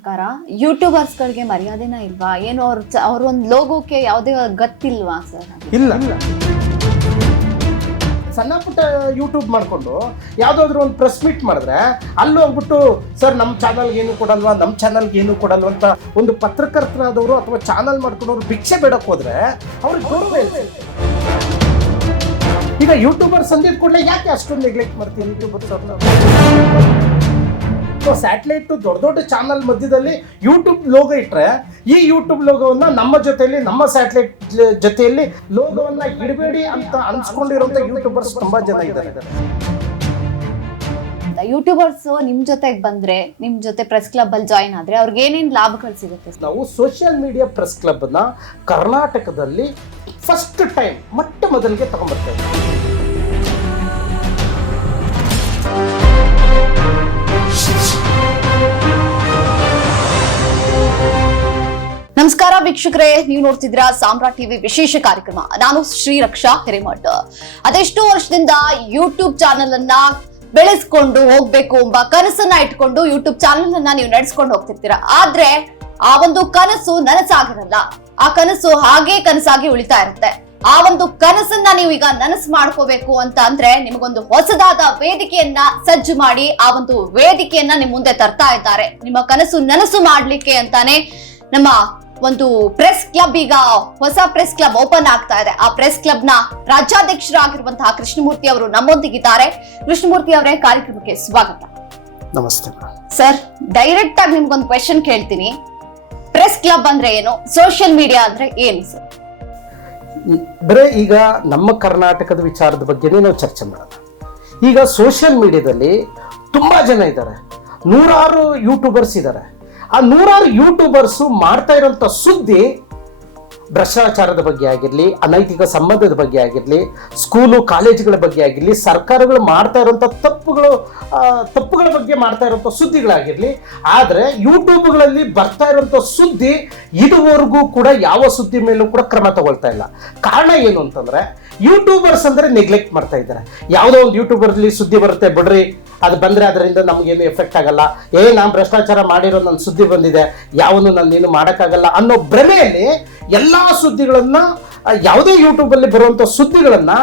ಪ್ರಕಾರ ಯೂಟ್ಯೂಬರ್ಸ್ಗಳಿಗೆ ಮರ್ಯಾದೆನ ಇಲ್ವಾ ಏನು ಅವ್ರ ಒಂದು ಲೋಗೋಕ್ಕೆ ಯಾವುದೇ ಗತ್ತಿಲ್ವಾ ಸರ್? ಇಲ್ಲ ಸಣ್ಣ ಪುಟ್ಟ ಯೂಟ್ಯೂಬ್ ಮಾಡಿಕೊಂಡು ಯಾವುದಾದ್ರೂ ಒಂದು ಪ್ರೆಸ್ ಮೀಟ್ ಮಾಡಿದ್ರೆ ಅಲ್ಲಿ ಹೋಗ್ಬಿಟ್ಟು ಸರ್ ನಮ್ಮ ಚಾನಲ್ಗೆ ಏನು ಕೊಡಲ್ವಾ ನಮ್ಮ ಚಾನಲ್ಗೆ ಏನು ಕೊಡಲ್ವ ಅಂತ ಒಂದು ಪತ್ರಕರ್ತರಾದವರು ಅಥವಾ ಚಾನಲ್ ಮಾಡ್ಕೊಂಡವ್ರು ಭಿಕ್ಷೆ ಬೇಡಕ್ಕೆ ಹೋದ್ರೆ ಅವ್ರಿಗೆ ಗೌರವ ಇಲ್ಲ. ಈಗ ಯೂಟ್ಯೂಬರ್ಸ್ ಅಂದಿದ ಕೂಡಲೇ ಯಾಕೆ ಅಷ್ಟೊಂದು ನೆಗ್ಲೆಕ್ಟ್ ಮಾಡ್ತೀವಿ ಯೂಟ್ಯೂಬರ್ಸ್ ಅವ್ರನ್ನ? ಸ್ಯಾಟಲೈಟ್ ದೊಡ್ಡ ದೊಡ್ಡ ಚಾನಲ್ ಮಧ್ಯದಲ್ಲಿ ಯೂಟ್ಯೂಬ್ ಲೋಗೋ ಇಟ್ಟರೆ ಈ ಯೂಟ್ಯೂಬ್ ಲೋಗೋವನ್ನ ನಮ್ಮ ಜೊತೆಯಲ್ಲಿ ನಮ್ಮ ಸ್ಯಾಟಲೈಟ್ ಜೊತೆಯಲ್ಲಿ ಲೋಗೋವನ್ನ ಇಡಬೇಡಿ ಅಂತ ಅನ್ಸ್ಕೊಂಡಿರುವಂತ ಯೂಟ್ಯೂಬರ್ಸ್ ತುಂಬಾ ಜನ ಇದ್ದಾರೆ. ಯೂಟ್ಯೂಬರ್ಸ್ ನಿಮ್ ಜೊತೆಗೆ ಬಂದ್ರೆ ನಿಮ್ ಜೊತೆ ಪ್ರೆಸ್ ಕ್ಲಬ್ ಅಲ್ಲಿ ಜಾಯಿನ್ ಆದ್ರೆ ಅವ್ರಿಗೆ ಏನೇನ್ ಲಾಭಗಳು ಸಿಗುತ್ತೆ? ನಾವು ಸೋಷಿಯಲ್ ಮೀಡಿಯಾ ಪ್ರೆಸ್ ಕ್ಲಬ್ ನ ಕರ್ನಾಟಕದಲ್ಲಿ ಫಸ್ಟ್ ಟೈಮ್ ಮೊಟ್ಟ ಮೊದಲಿಗೆ ತಗೊಂಡ್ಬರ್ತೇವೆ. ನಮಸ್ಕಾರ ವೀಕ್ಷಕರೇ, ನೀವು ನೋಡ್ತಿದ್ದೀರಾ ಸಾಮ್ರಾಟ್ ಟಿವಿ ವಿಶೇಷ ಕಾರ್ಯಕ್ರಮ. ನಾನು ಶ್ರೀರಕ್ಷಾ ಹಿರೇಮಠ್. ಅದೆಷ್ಟೋ ವರ್ಷದಿಂದ ಯೂಟ್ಯೂಬ್ ಚಾನೆಲ್ ಅನ್ನ ಬೆಳೆಸ್ಕೊಂಡು ಹೋಗ್ಬೇಕು ಎಂಬ ಕನಸನ್ನ ಇಟ್ಕೊಂಡು ಯೂಟ್ಯೂಬ್ ಚಾನೆಲ್ ಅನ್ನ ನೀವು ನಡೆಸ್ಕೊಂಡು ಹೋಗ್ತಿರ್ತೀರಾ. ಆದ್ರೆ ಆ ಒಂದು ಕನಸು ನನಸಾಗಿರಲ್ಲ. ಆ ಕನಸು ಹಾಗೆ ಕನಸಾಗಿ ಉಳಿತಾ ಇರುತ್ತೆ. ಆ ಒಂದು ಕನಸನ್ನ ನೀವು ಈಗ ನನಸು ಮಾಡ್ಕೋಬೇಕು ಅಂತ ಅಂದ್ರೆ ನಿಮಗೊಂದು ಹೊಸದಾದ ವೇದಿಕೆಯನ್ನ ಸಜ್ಜು ಮಾಡಿ ಆ ಒಂದು ವೇದಿಕೆಯನ್ನ ನಿಮ್ ಮುಂದೆ ತರ್ತಾ ಇದ್ದಾರೆ. ನಿಮ್ಮ ಕನಸು ನನಸು ಮಾಡ್ಲಿಕ್ಕೆ ಅಂತಾನೆ ನಮ್ಮ ಒಂದು ಪ್ರೆಸ್ ಕ್ಲಬ್, ಈಗ ಹೊಸ ಪ್ರೆಸ್ ಕ್ಲಬ್ ಓಪನ್ ಆಗ್ತಾ ಇದೆ. ಆ ಪ್ರೆಸ್ ಕ್ಲಬ್ ನ ರಾಜ್ಯಾಧ್ಯಕ್ಷರಾಗಿರುವಂತಹ ಕೃಷ್ಣಮೂರ್ತಿ ಅವರು ನಮ್ಮೊಂದಿಗಿದ್ದಾರೆ. ಕೃಷ್ಣಮೂರ್ತಿ ಅವರೇ, ಕಾರ್ಯಕ್ರಮಕ್ಕೆ ಸ್ವಾಗತ. ನಮಸ್ತೆ ಸರ್. ಡೈರೆಕ್ಟ್ ಆಗಿ ನಿಮ್ಗೊಂದು ಕ್ವೆಶನ್ ಕೇಳ್ತೀನಿ. ಪ್ರೆಸ್ ಕ್ಲಬ್ ಅಂದ್ರೆ ಏನು, ಸೋಷಿಯಲ್ ಮೀಡಿಯಾ ಅಂದ್ರೆ ಏನು ಸರ್? ಬರೇ ಈಗ ನಮ್ಮ ಕರ್ನಾಟಕದ ವಿಚಾರದ ಬಗ್ಗೆನೇ ನಾವು ಚರ್ಚೆ ಮಾಡೋಣ. ಈಗ ಸೋಷಿಯಲ್ ಮೀಡಿಯಾದಲ್ಲಿ ತುಂಬಾ ಜನ ಇದ್ದಾರೆ, ನೂರಾರು ಯೂಟ್ಯೂಬರ್ಸ್ ಇದ್ದಾರೆ. ಆ ನೂರಾರು ಯೂಟ್ಯೂಬರ್ಸು ಮಾಡ್ತಾ ಇರೋಂಥ ಸುದ್ದಿ ಭ್ರಷ್ಟಾಚಾರದ ಬಗ್ಗೆ ಆಗಿರಲಿ, ಅನೈತಿಕ ಸಂಬಂಧದ ಬಗ್ಗೆ ಆಗಿರಲಿ, ಸ್ಕೂಲು ಕಾಲೇಜುಗಳ ಬಗ್ಗೆ ಆಗಿರಲಿ, ಸರ್ಕಾರಗಳು ಮಾಡ್ತಾ ಇರೋಂಥ ತಪ್ಪುಗಳ ಬಗ್ಗೆ ಮಾಡ್ತಾ ಇರೋಂಥ ಸುದ್ದಿಗಳಾಗಿರಲಿ. ಆದರೆ ಯೂಟ್ಯೂಬ್ಗಳಲ್ಲಿ ಬರ್ತಾ ಇರೋಂಥ ಸುದ್ದಿ ಇದುವರೆಗೂ ಕೂಡ ಯಾವ ಸುದ್ದಿ ಮೇಲೂ ಕೂಡ ಕ್ರಮ ತಗೊಳ್ತಾ ಇಲ್ಲ. ಕಾರಣ ಏನು ಅಂತಂದರೆ ಯೂಟ್ಯೂಬರ್ಸ್ ಅಂದರೆ ನೆಗ್ಲೆಕ್ಟ್ ಮಾಡ್ತಾ ಇದ್ದಾರೆ. ಯಾವುದೋ ಒಂದು ಯೂಟ್ಯೂಬರ್ಲಿ ಸುದ್ದಿ ಬರುತ್ತೆ, ಬಿಡ್ರಿ ಅದು ಬಂದರೆ ಅದರಿಂದ ನಮಗೇನು ಎಫೆಕ್ಟ್ ಆಗಲ್ಲ, ನಾನು ಭ್ರಷ್ಟಾಚಾರ ಮಾಡಿರೋ ನನ್ನ ಸುದ್ದಿ ಬಂದಿದೆ, ಯಾವನು ನನ್ನೇನು ಮಾಡೋಕ್ಕಾಗಲ್ಲ ಅನ್ನೋ ಭ್ರಮೆಯಲ್ಲಿ ಎಲ್ಲ ಸುದ್ದಿಗಳನ್ನು, ಯಾವುದೇ ಯೂಟ್ಯೂಬಲ್ಲಿ ಬರುವಂಥ ಸುದ್ದಿಗಳನ್ನು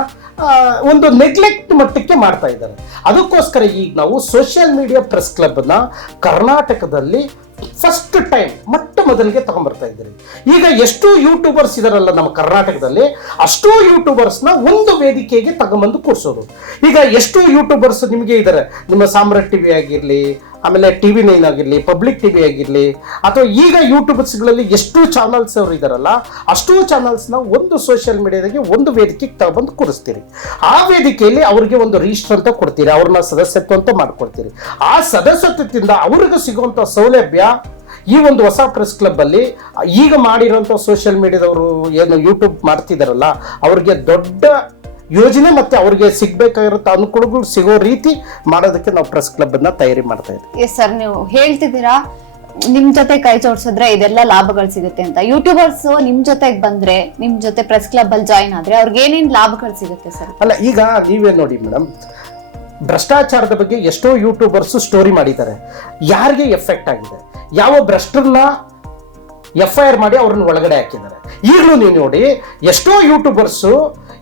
ಒಂದು ನೆಗ್ಲೆಕ್ಟ್ ಮಟ್ಟಕ್ಕೆ ಮಾಡ್ತಾ ಇದ್ದಾರೆ. ಅದಕ್ಕೋಸ್ಕರ ಈಗ ನಾವು ಸೋಷಿಯಲ್ ಮೀಡಿಯಾ ಪ್ರೆಸ್ ಕ್ಲಬ್ನ ಕರ್ನಾಟಕದಲ್ಲಿ ಫಸ್ಟ್ ಟೈಮ್ ಮೊಟ್ಟ ಮೊದಲಿಗೆ ತಗೊಂಡ್ಬರ್ತಾ ಇದ್ದೀರಿ. ಈಗ ಎಷ್ಟು ಯೂಟ್ಯೂಬರ್ಸ್ ಇದಾರಲ್ಲ ನಮ್ಮ ಕರ್ನಾಟಕದಲ್ಲಿ, ಅಷ್ಟೂ ಯೂಟ್ಯೂಬರ್ಸ್ನ ಒಂದು ವೇದಿಕೆಗೆ ತಗೊಂಬಂದು ಕೂರಿಸೋದು. ಈಗ ಎಷ್ಟು ಯೂಟ್ಯೂಬರ್ಸ್ ನಿಮಗೆ ಇದ್ದಾರೆ, ನಿಮ್ಮ ಸಾಮ್ರಾಟ್ ಟಿವಿ ಆಗಿರಲಿ, ಆಮೇಲೆ TV9 ಆಗಿರಲಿ, ಪಬ್ಲಿಕ್ ಟಿವಿ ಆಗಿರಲಿ, ಅಥವಾ ಈಗ ಯೂಟ್ಯೂಬರ್ಸ್ಗಳಲ್ಲಿ ಎಷ್ಟು ಚಾನಲ್ಸ್ ಅವರು ಇದ್ದಾರಲ್ಲ, ಅಷ್ಟೂ ಚಾನಲ್ಸ್ನ ಒಂದು ಸೋಷಿಯಲ್ ಮೀಡಿಯಾದಾಗೆ ಒಂದು ವೇದಿಕೆಗೆ ತಗೊಂಬಂದು ಕೂರಿಸ್ತೀರಿ. ಆ ವೇದಿಕೆಯಲ್ಲಿ ಅವ್ರಿಗೆ ಒಂದು ರಿಜಿಸ್ಟರ್ ಅಂತ ಕೊಡ್ತೀರಿ, ಅವ್ರನ್ನ ಸದಸ್ಯತ್ವ ಅಂತ ಮಾಡ್ಕೊಡ್ತೀರಿ. ಆ ಸದಸ್ಯತ್ವದಿಂದ ಅವ್ರಿಗೆ ಸಿಗುವಂಥ ಸೌಲಭ್ಯ ಈ ಒಂದು ಹೊಸ ಪ್ರೆಸ್ ಕ್ಲಬ್ ಅಲ್ಲಿ ಈಗ ಮಾಡಿರೋಂಥ ಸೋಷಿಯಲ್ ಮೀಡಿಯಾದವರು ಏನು ಯೂಟ್ಯೂಬ್ ಮಾಡ್ತಿದಾರಲ್ಲ, ಅವ್ರಿಗೆ ದೊಡ್ಡ ಯೋಜನೆ ಮತ್ತೆ ಅವ್ರಿಗೆ ಸಿಗ್ಬೇಕಾಗಿರೋ ಅನುಕೂಲಗಳು ಸಿಗೋ ರೀತಿ ಮಾಡೋದಕ್ಕೆ ನಾವು ಪ್ರೆಸ್ ಕ್ಲಬ್ ಅನ್ನ ತಯಾರಿ ಮಾಡ್ತಾ ಇದ್ದೀವಿ. ಎಸ್ ಸರ್, ನೀವು ಹೇಳ್ತಿದ್ದೀರಾ ನಿಮ್ ಜೊತೆ ಕೈ ಜೋಡಿಸಿದ್ರೆ ಇದೆಲ್ಲ ಲಾಭಗಳು ಸಿಗುತ್ತೆ ಅಂತ. ಯೂಟ್ಯೂಬರ್ಸ್ ನಿಮ್ ಜೊತೆಗೆ ಬಂದ್ರೆ, ನಿಮ್ ಜೊತೆ ಪ್ರೆಸ್ ಕ್ಲಬ್ ಅಲ್ಲಿ ಜಾಯಿನ್ ಆದ್ರೆ ಅವ್ರಿಗೆ ಏನೇನ್ ಲಾಭಗಳು ಸಿಗುತ್ತೆ ಸರ್? ಅಲ್ಲ, ಈಗ ನೀವೇ ನೋಡಿ ಮೇಡಮ್, ಭ್ರಷ್ಟಾಚಾರದ ಬಗ್ಗೆ ಎಷ್ಟೋ ಯೂಟ್ಯೂಬರ್ಸ್ ಸ್ಟೋರಿ ಮಾಡಿದ್ದಾರೆ. ಯಾರಿಗೆ ಎಫೆಕ್ಟ್ ಆಗಿದೆ, ಯಾವ ಭ್ರಷ್ಟರನ್ನ FIR ಮಾಡಿ ಅವ್ರನ್ನ ಒಳಗಡೆ ಹಾಕಿದ್ದಾರೆ. ಈಗಲೂ ನೀವು ನೋಡಿ, ಎಷ್ಟೋ ಯೂಟ್ಯೂಬರ್ಸು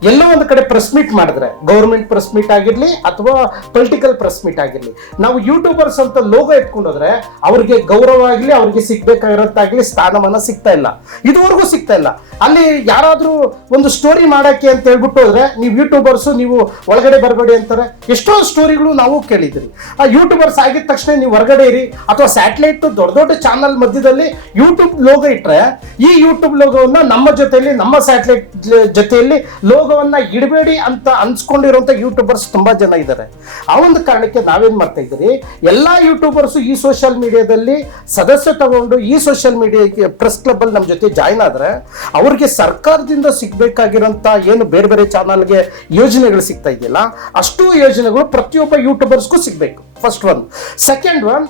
ಎಲ್ಲೋ ಒಂದು ಕಡೆ ಪ್ರೆಸ್ ಮೀಟ್ ಮಾಡಿದ್ರೆ, ಗೌರ್ಮೆಂಟ್ ಪ್ರೆಸ್ ಮೀಟ್ ಆಗಿರಲಿ ಅಥವಾ ಪೊಲಿಟಿಕಲ್ ಪ್ರೆಸ್ ಮೀಟ್ ಆಗಿರಲಿ, ನಾವು ಯೂಟ್ಯೂಬರ್ಸ್ ಅಂತ ಲೋಗೋ ಎತ್ಕೊಂಡೋದ್ರೆ ಅವ್ರಿಗೆ ಗೌರವ ಆಗಲಿ, ಅವ್ರಿಗೆ ಸಿಗ್ಬೇಕಾಗಿರೋತ್ತಾಗಲಿ ಸ್ಥಾನಮಾನ ಸಿಗ್ತಾ ಇಲ್ಲ, ಇದುವರೆಗೂ ಸಿಗ್ತಾ ಇಲ್ಲ. ಅಲ್ಲಿ ಯಾರಾದರೂ ಒಂದು ಸ್ಟೋರಿ ಮಾಡೋಕ್ಕೆ ಅಂತ ಹೇಳ್ಬಿಟ್ಟು ಹೋದ್ರೆ, ನೀವು ಯೂಟ್ಯೂಬರ್ಸು ನೀವು ಒಳಗಡೆ ಬರಬೇಡಿ ಅಂತಾರೆ. ಎಷ್ಟೋ ಸ್ಟೋರಿಗಳು ನಾವು ಕೇಳಿದ್ರಿ. ಆ ಯೂಟ್ಯೂಬರ್ಸ್ ಆಗಿದ ತಕ್ಷಣ ನೀವು ಹೊರಗಡೆ ಇರಿ, ಅಥವಾ ಸ್ಯಾಟಲೈಟ್ ದೊಡ್ಡ ದೊಡ್ಡ ಚಾನಲ್ ಮಧ್ಯದಲ್ಲಿ ಯೂಟ್ಯೂಬ್ ಲೋಗೋ ಇಟ್ಟರೆ ಈ ಯೂಟ್ಯೂಬ್ ಲೋಗೋವನ್ನ ನಮ್ಮ ಜೊತೆಯಲ್ಲಿ, ನಮ್ಮ ಸ್ಯಾಟಲೈಟ್ ಜೊತೆಯಲ್ಲಿ ಲೋಗೋವನ್ನ ಇಡಬೇಡಿ ಅಂತ ಅನ್ಸ್ಕೊಂಡಿರುವಂತ ಯೂಟ್ಯೂಬರ್ಸ್ ತುಂಬಾ ಜನ ಇದ್ದಾರೆ. ಆ ಒಂದು ಕಾರಣಕ್ಕೆ ನಾವೇನ್ ಮಾಡ್ತಾ ಇದ್ದೀರಿ, ಎಲ್ಲಾ ಯೂಟ್ಯೂಬರ್ಸ್ ಈ ಸೋಷಿಯಲ್ ಮೀಡಿಯಾದಲ್ಲಿ ಸದಸ್ಯ ತಗೊಂಡು ಈ ಸೋಷಿಯಲ್ ಮೀಡಿಯಾ ಪ್ರೆಸ್ ಕ್ಲಬ್ ಅಲ್ಲಿ ನಮ್ಮ ಜೊತೆ ಜಾಯಿನ್ ಆದ್ರೆ ಅವ್ರಿಗೆ ಸರ್ಕಾರದಿಂದ ಸಿಗ್ಬೇಕಾಗಿರೋಂಥ ಏನು ಬೇರೆ ಬೇರೆ ಚಾನಲ್ಗೆ ಯೋಜನೆಗಳು ಸಿಗ್ತಾ ಇದೆಯಲ್ಲ, ಅಷ್ಟು ಯೋಜನೆಗಳು ಪ್ರತಿಯೊಬ್ಬ ಯೂಟ್ಯೂಬರ್ಸ್ಗೂ ಸಿಗ್ಬೇಕು. First one. ಸೆಕೆಂಡ್ ಒನ್,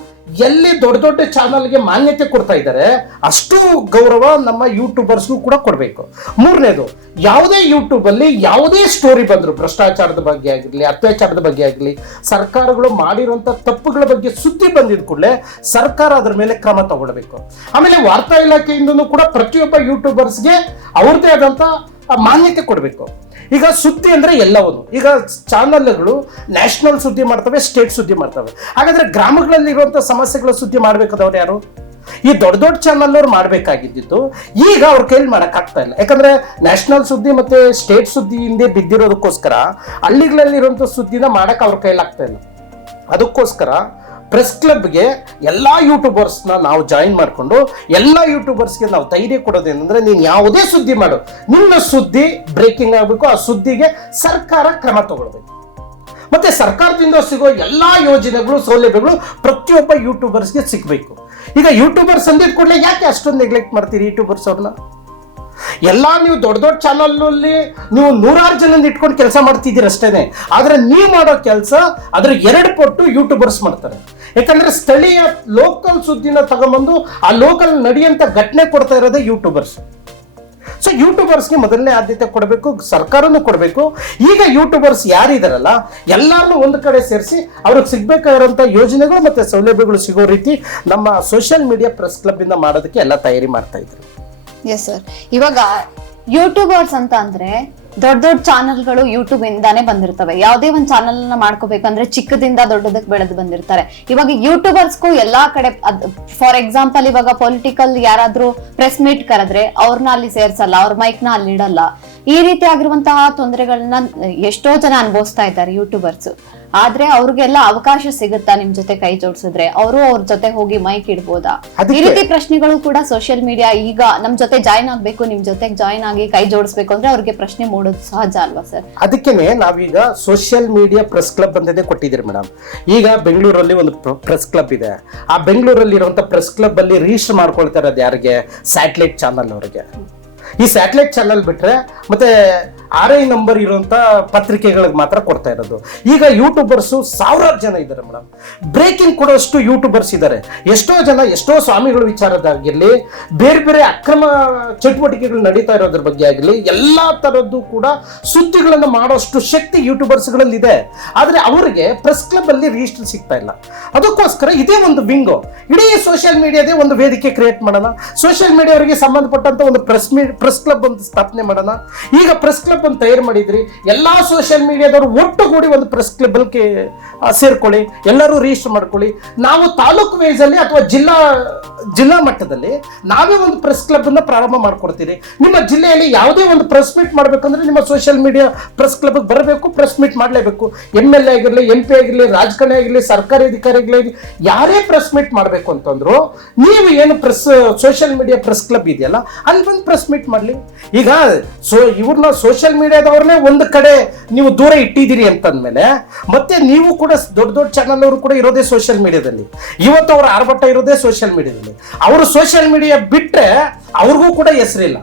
ಎಲ್ಲಿ ದೊಡ್ಡ ದೊಡ್ಡ ಚಾನಲ್ಗೆ ಮಾನ್ಯತೆ ಕೊಡ್ತಾ ಇದ್ದಾರೆ ಅಷ್ಟು ಗೌರವ ನಮ್ಮ ಯೂಟ್ಯೂಬರ್ಸ್ಗೂ ಕೂಡ ಕೊಡಬೇಕು. ಮೂರನೇದು, ಯಾವುದೇ ಯೂಟ್ಯೂಬಲ್ಲಿ ಯಾವುದೇ ಸ್ಟೋರಿ ಬಂದ್ರು, ಭ್ರಷ್ಟಾಚಾರದ ಬಗ್ಗೆ ಆಗಿರಲಿ, ಅತ್ಯಾಚಾರದ ಬಗ್ಗೆ ಆಗಲಿ, ಸರ್ಕಾರಗಳು ಮಾಡಿರುವಂಥ ತಪ್ಪುಗಳ ಬಗ್ಗೆ ಸುದ್ದಿ ಬಂದಿದ್ದ ಕೂಡಲೇ ಸರ್ಕಾರ ಅದರ ಮೇಲೆ ಕ್ರಮ ತಗೊಳ್ಬೇಕು. ಆಮೇಲೆ ವಾರ್ತಾ ಇಲಾಖೆಯಿಂದನೂ ಕೂಡ ಪ್ರತಿಯೊಬ್ಬ ಯೂಟ್ಯೂಬರ್ಸ್ಗೆ ಅವ್ರದ್ದೇ ಆದಂಥ ಮಾನ್ಯತೆ ಕೊಡಬೇಕು. ಈಗ ಸುದ್ದಿ ಅಂದ್ರೆ ಎಲ್ಲವನ್ನು, ಈಗ ಚಾನಲ್ಗಳು ನ್ಯಾಷನಲ್ ಸುದ್ದಿ ಮಾಡ್ತವೆ, ಸ್ಟೇಟ್ ಸುದ್ದಿ ಮಾಡ್ತವೆ. ಹಾಗಾದ್ರೆ ಗ್ರಾಮಗಳಲ್ಲಿ ಇರುವಂತ ಸಮಸ್ಯೆಗಳ ಸುದ್ದಿ ಮಾಡ್ಬೇಕಾದವ್ರು ಯಾರು? ಈ ದೊಡ್ಡ ದೊಡ್ಡ ಚಾನಲ್ ಅವ್ರು ಮಾಡ್ಬೇಕಾಗಿದ್ದು ಈಗ ಅವ್ರ ಕೈಲಿ ಮಾಡಕ್ಕಾಗ್ತಾ ಇಲ್ಲ. ಯಾಕಂದ್ರೆ ನ್ಯಾಷನಲ್ ಸುದ್ದಿ ಮತ್ತೆ ಸ್ಟೇಟ್ ಸುದ್ದಿ ಹಿಂದೆ ಬಿದ್ದಿರೋದಕ್ಕೋಸ್ಕರ ಹಳ್ಳಿಗಳಲ್ಲಿ ಇರುವಂತ ಸುದ್ದಿನ ಮಾಡಕ್ ಅವ್ರ ಕೈಲಿ ಆಗ್ತಾ ಇಲ್ಲ. ಅದಕ್ಕೋಸ್ಕರ ಪ್ರೆಸ್ ಕ್ಲಬ್ಗೆ ಎಲ್ಲ ಯೂಟ್ಯೂಬರ್ಸ್ನ ನಾವು ಜಾಯಿನ್ ಮಾಡಿಕೊಂಡು ಎಲ್ಲ ಯೂಟ್ಯೂಬರ್ಸ್ಗೆ ನಾವು ಧೈರ್ಯ ಕೊಡೋದೇನೆಂದ್ರೆ, ನೀನು ಯಾವುದೇ ಸುದ್ದಿ ಮಾಡು, ನಿಮ್ಮ ಸುದ್ದಿ ಬ್ರೇಕಿಂಗ್ ಆಗಬೇಕು, ಆ ಸುದ್ದಿಗೆ ಸರ್ಕಾರ ಕ್ರಮ ತಗೊಳ್ಬೇಕು. ಮತ್ತೆ ಸರ್ಕಾರದಿಂದ ಸಿಗೋ ಎಲ್ಲ ಯೋಜನೆಗಳು, ಸೌಲಭ್ಯಗಳು ಪ್ರತಿಯೊಬ್ಬ ಯೂಟ್ಯೂಬರ್ಸ್ಗೆ ಸಿಗಬೇಕು. ಈಗ ಯೂಟ್ಯೂಬರ್ಸ್ ಅಂದಿದ ಕೂಡಲೇ ಯಾಕೆ ಅಷ್ಟೊಂದು ನೆಗ್ಲೆಕ್ಟ್ ಮಾಡ್ತೀರಿ ಯೂಟ್ಯೂಬರ್ಸ್ ಅವ್ರನ್ನ? ಎಲ್ಲ ನೀವು ದೊಡ್ಡ ದೊಡ್ಡ ಚಾನಲ್ನಲ್ಲಿ ನೀವು 100 ಜನ ಇಟ್ಕೊಂಡು ಕೆಲಸ ಮಾಡ್ತಿದ್ದೀರಿ ಅಷ್ಟೇನೆ. ಆದ್ರೆ ನೀವು ಮಾಡೋ ಕೆಲಸ ಅದ್ರ 2 ಪಟ್ಟು ಯೂಟ್ಯೂಬರ್ಸ್ ಮಾಡ್ತಾರೆ. ಯಾಕಂದ್ರೆ ಸ್ಥಳೀಯ ಲೋಕಲ್ ಸುದ್ದಿನ ತಗೊಂಬಂದು ಆ ಲೋಕಲ್ ನಡೆಯುವಂತ ಘಟನೆ ಕೊಡ್ತಾ ಇರೋದೇ ಯೂಟ್ಯೂಬರ್ಸ್. ಸೊ ಯೂಟ್ಯೂಬರ್ಸ್ಗೆ ಮೊದಲನೇ ಆದ್ಯತೆ ಕೊಡಬೇಕು, ಸರ್ಕಾರನೂ ಕೊಡಬೇಕು. ಈಗ ಯೂಟ್ಯೂಬರ್ಸ್ ಯಾರಿದಾರಲ್ಲ ಎಲ್ಲಾರನ್ನೂ ಒಂದು ಕಡೆ ಸೇರಿಸಿ ಅವ್ರಿಗೆ ಸಿಗ್ಬೇಕಾಗಿರೋಂಥ ಯೋಜನೆಗಳು ಮತ್ತೆ ಸೌಲಭ್ಯಗಳು ಸಿಗೋ ರೀತಿ ನಮ್ಮ ಸೋಷಿಯಲ್ ಮೀಡಿಯಾ ಪ್ರೆಸ್ ಕ್ಲಬ್ ಇಂದ ಮಾಡೋದಕ್ಕೆ ಎಲ್ಲ ತಯಾರಿ ಮಾಡ್ತಾ ಇದ್ರು. Yes sir. ಇವಾಗ ಯೂಟ್ಯೂಬರ್ಸ್ ಅಂತ ಅಂದ್ರೆ ದೊಡ್ಡ ದೊಡ್ಡ ಚಾನಲ್ಗಳು ಯೂಟ್ಯೂಬ್ ಇಂದಾನೇ ಬಂದಿರ್ತವೆ. ಯಾವುದೇ ಒಂದು ಚಾನಲ್ ನ ಮಾಡ್ಕೋಬೇಕಂದ್ರೆ ಚಿಕ್ಕದಿಂದ ದೊಡ್ಡದಕ್ಕೆ ಬೆಳೆದು ಬಂದಿರ್ತಾರೆ. ಇವಾಗ ಯೂಟ್ಯೂಬರ್ಸ್ಗೂ ಎಲ್ಲಾ ಕಡೆ, ಫಾರ್ ಎಕ್ಸಾಂಪಲ್ ಇವಾಗ ಪೊಲಿಟಿಕಲ್ ಯಾರಾದ್ರೂ ಪ್ರೆಸ್ ಮೀಟ್ ಕರೆದ್ರೆ ಅವ್ರನ್ನ ಅಲ್ಲಿ ಸೇರ್ಸಲ್ಲ, ಅವ್ರ ಮೈಕ್ ನ ಅಲ್ಲಿ ಇಡಲ್ಲ. ಈ ರೀತಿ ಆಗಿರುವಂತಹ ತೊಂದರೆಗಳನ್ನ ಎಷ್ಟೋ ಜನ ಅನುಭವಿಸ್ತಾ ಇದ್ದಾರೆ ಯೂಟ್ಯೂಬರ್ಸ್. ಆದ್ರೆ ಅವ್ರಿಗೆಲ್ಲ ಅವಕಾಶ ಸಿಗುತ್ತಾ ನಿಮ್ ಜೊತೆ ಕೈ ಜೋಡಿಸಿದ್ರೆ? ಅವರು ಅವ್ರ ಜೊತೆ ಹೋಗಿ ಮೈಕ್ ಇಡ್ಬೋದಾ? ಈ ರೀತಿ ಪ್ರಶ್ನೆಗಳು ಕೂಡ ಸೋಷಿಯಲ್ ಮೀಡಿಯಾ ಈಗ ನಮ್ ಜೊತೆ ಜಾಯಿನ್ ಆಗ್ಬೇಕು, ನಿಮ್ ಜೊತೆ ಜಾಯಿನ್ ಆಗಿ ಕೈ ಜೋಡಿಸ್ಬೇಕು ಅಂದ್ರೆ ಅವ್ರಿಗೆ ಪ್ರಶ್ನೆ ಮೂಡೋದು ಸಹಜ ಅಲ್ವಾ ಸರ್? ಅದಕ್ಕೇನೆ ನಾವೀಗ ಸೋಷಿಯಲ್ ಮೀಡಿಯಾ ಪ್ರೆಸ್ ಕ್ಲಬ್ ಅಂತದೇ ಕೊಟ್ಟಿದ್ದೀರಿ ಮೇಡಮ್. ಈಗ ಬೆಂಗಳೂರಲ್ಲಿ ಒಂದು ಪ್ರೆಸ್ ಕ್ಲಬ್ ಇದೆ. ಆ ಬೆಂಗಳೂರಲ್ಲಿ ಇರುವಂತ ಪ್ರೆಸ್ ಕ್ಲಬ್ ಅಲ್ಲಿ ರಿಜಿಸ್ಟರ್ ಮಾಡ್ಕೊಳ್ತಾ ಇರೋದು ಯಾರಿಗೆ? ಸ್ಯಾಟಲೈಟ್ ಚಾನಲ್ ಅವರಿಗೆ. ಈ ಸ್ಯಾಟಲೈಟ್ ಚಾನಲ್ ಬಿಟ್ರೆ ಮತ್ತೆ RI ನಂಬರ್ ಇರುವಂತ ಪತ್ರಿಕೆಗಳಿಗೆ ಮಾತ್ರ ಕೊಡ್ತಾ ಇರೋದು. ಈಗ ಯೂಟ್ಯೂಬರ್ಸ್ 1000 ಜನ ಇದ್ದಾರೆ ಮೇಡಮ್. ಬ್ರೇಕಿಂಗ್ ಕೊಡೋಷ್ಟು ಯೂಟ್ಯೂಬರ್ಸ್ ಇದ್ದಾರೆ. ಎಷ್ಟೋ ಜನ, ಎಷ್ಟೋ ಸ್ವಾಮಿಗಳ ವಿಚಾರದಾಗಿರ್ಲಿ, ಬೇರೆ ಬೇರೆ ಅಕ್ರಮ ಚಟುವಟಿಕೆಗಳು ನಡೀತಾ ಇರೋದ್ರ ಬಗ್ಗೆ ಆಗಿರ್ಲಿ, ಎಲ್ಲಾ ತರದ್ದು ಕೂಡ ಸುದ್ದಿಗಳನ್ನು ಮಾಡೋಷ್ಟು ಶಕ್ತಿ ಯೂಟ್ಯೂಬರ್ಸ್ಗಳಲ್ಲಿ ಇದೆ. ಆದ್ರೆ ಅವರಿಗೆ ಪ್ರೆಸ್ ಕ್ಲಬ್ ಅಲ್ಲಿ ರಿಜಿಸ್ಟರ್ ಸಿಗ್ತಾ ಇಲ್ಲ. ಅದಕ್ಕೋಸ್ಕರ ಇದೇ ಒಂದು ವಿಂಗೋ, ಇಡೀ ಸೋಷಿಯಲ್ ಮೀಡಿಯಾದೇ ಒಂದು ವೇದಿಕೆ ಕ್ರಿಯೇಟ್ ಮಾಡೋಣ. ಸೋಷಿಯಲ್ ಮೀಡಿಯಾ ಅವರಿಗೆ ಸಂಬಂಧಪಟ್ಟಂತ ಒಂದು ಪ್ರೆಸ್ ಕ್ಲಬ್ ಒಂದು ಸ್ಥಾಪನೆ ಮಾಡೋಣ. ಈಗ ಪ್ರೆಸ್ ಕ್ಲಬ್ ಒಂದು ತಯಾರು ಮಾಡಿದ್ರಿ, ಎಲ್ಲಾ ಸೋಷಿಯಲ್ ಮೀಡಿಯಾದವರು ಒಟ್ಟುಗೂಡಿ ಒಂದು ಪ್ರೆಸ್ ಕ್ಲಬ್ ಅಲ್ಲಿ ಸೇರ್ಕೊಳ್ಳಿ, ಎಲ್ಲರೂ ರಿಜಿಸ್ಟರ್ ಮಾಡ್ಕೊಳ್ಳಿ. ನಾವು ತಾಲೂಕು ವೈಸ್ ಅಲ್ಲಿ ಅಥವಾ ಜಿಲ್ಲಾ ಮಟ್ಟದಲ್ಲಿ ನಾವೇ ಒಂದು ಪ್ರೆಸ್ ಕ್ಲಬ್ ಅನ್ನ ಪ್ರಾರಂಭ ಮಾಡ್ಕೊಡ್ತೀರಿ. ನಿಮ್ಮ ಜಿಲ್ಲೆಯಲ್ಲಿ ಯಾವುದೇ ಒಂದು ಪ್ರೆಸ್ ಮೀಟ್ ಮಾಡ್ಬೇಕಂದ್ರೆ ನಿಮ್ಮ ಸೋಷಿಯಲ್ ಮೀಡಿಯಾ ಪ್ರೆಸ್ ಕ್ಲಬ್ ಬರಬೇಕು, ಪ್ರೆಸ್ ಮೀಟ್ ಮಾಡಲೇಬೇಕು. MLA ಆಗಿರಲಿ, MP ಆಗಿರಲಿ, ರಾಜಕಾರಣಿ ಆಗಿರಲಿ, ಸರ್ಕಾರಿ ಅಧಿಕಾರಿಗಳಾಗಿ ಯಾರೇ ಪ್ರೆಸ್ ಮೀಟ್ ಮಾಡಬೇಕು ಅಂತಂದ್ರು ನೀವು ಏನು ಸೋಷಿಯಲ್ ಮೀಡಿಯಾ ಪ್ರೆಸ್ ಕ್ಲಬ್ ಇದೆಯಲ್ಲ ಅಲ್ಲಿ ಬಂದು ಪ್ರೆಸ್ ಮೀಟ್ ಮಾಡಲಿ. ಈಗ ಇವ್ರನ್ನ ಸೋಷಿಯಲ್ ಮೀಡಿಯಾದವ್ರನ್ನೇ ಒಂದು ಕಡೆ ನೀವು ದೂರ ಇಟ್ಟಿದ್ದೀರಿ ಅಂತಂದ್ಮೇಲೆ ಮತ್ತೆ ನೀವು ಕೂಡ ದೊಡ್ಡ ದೊಡ್ಡ ಚಾನಲ್ ಅವರು ಕೂಡ ಇರೋದೇ ಸೋಷಿಯಲ್ ಮೀಡಿಯಾದಲ್ಲಿ. ಇವತ್ತು ಅವರ ಆರ್ಭಟ ಇರೋದೇ ಸೋಷಿಯಲ್ ಮೀಡಿಯಾದಲ್ಲಿ. ಅವರು ಸೋಷಿಯಲ್ ಮೀಡಿಯಾ ಬಿಟ್ರೆ ಅವ್ರಿಗೂ ಕೂಡ ಹೆಸರಿಲ್ಲ.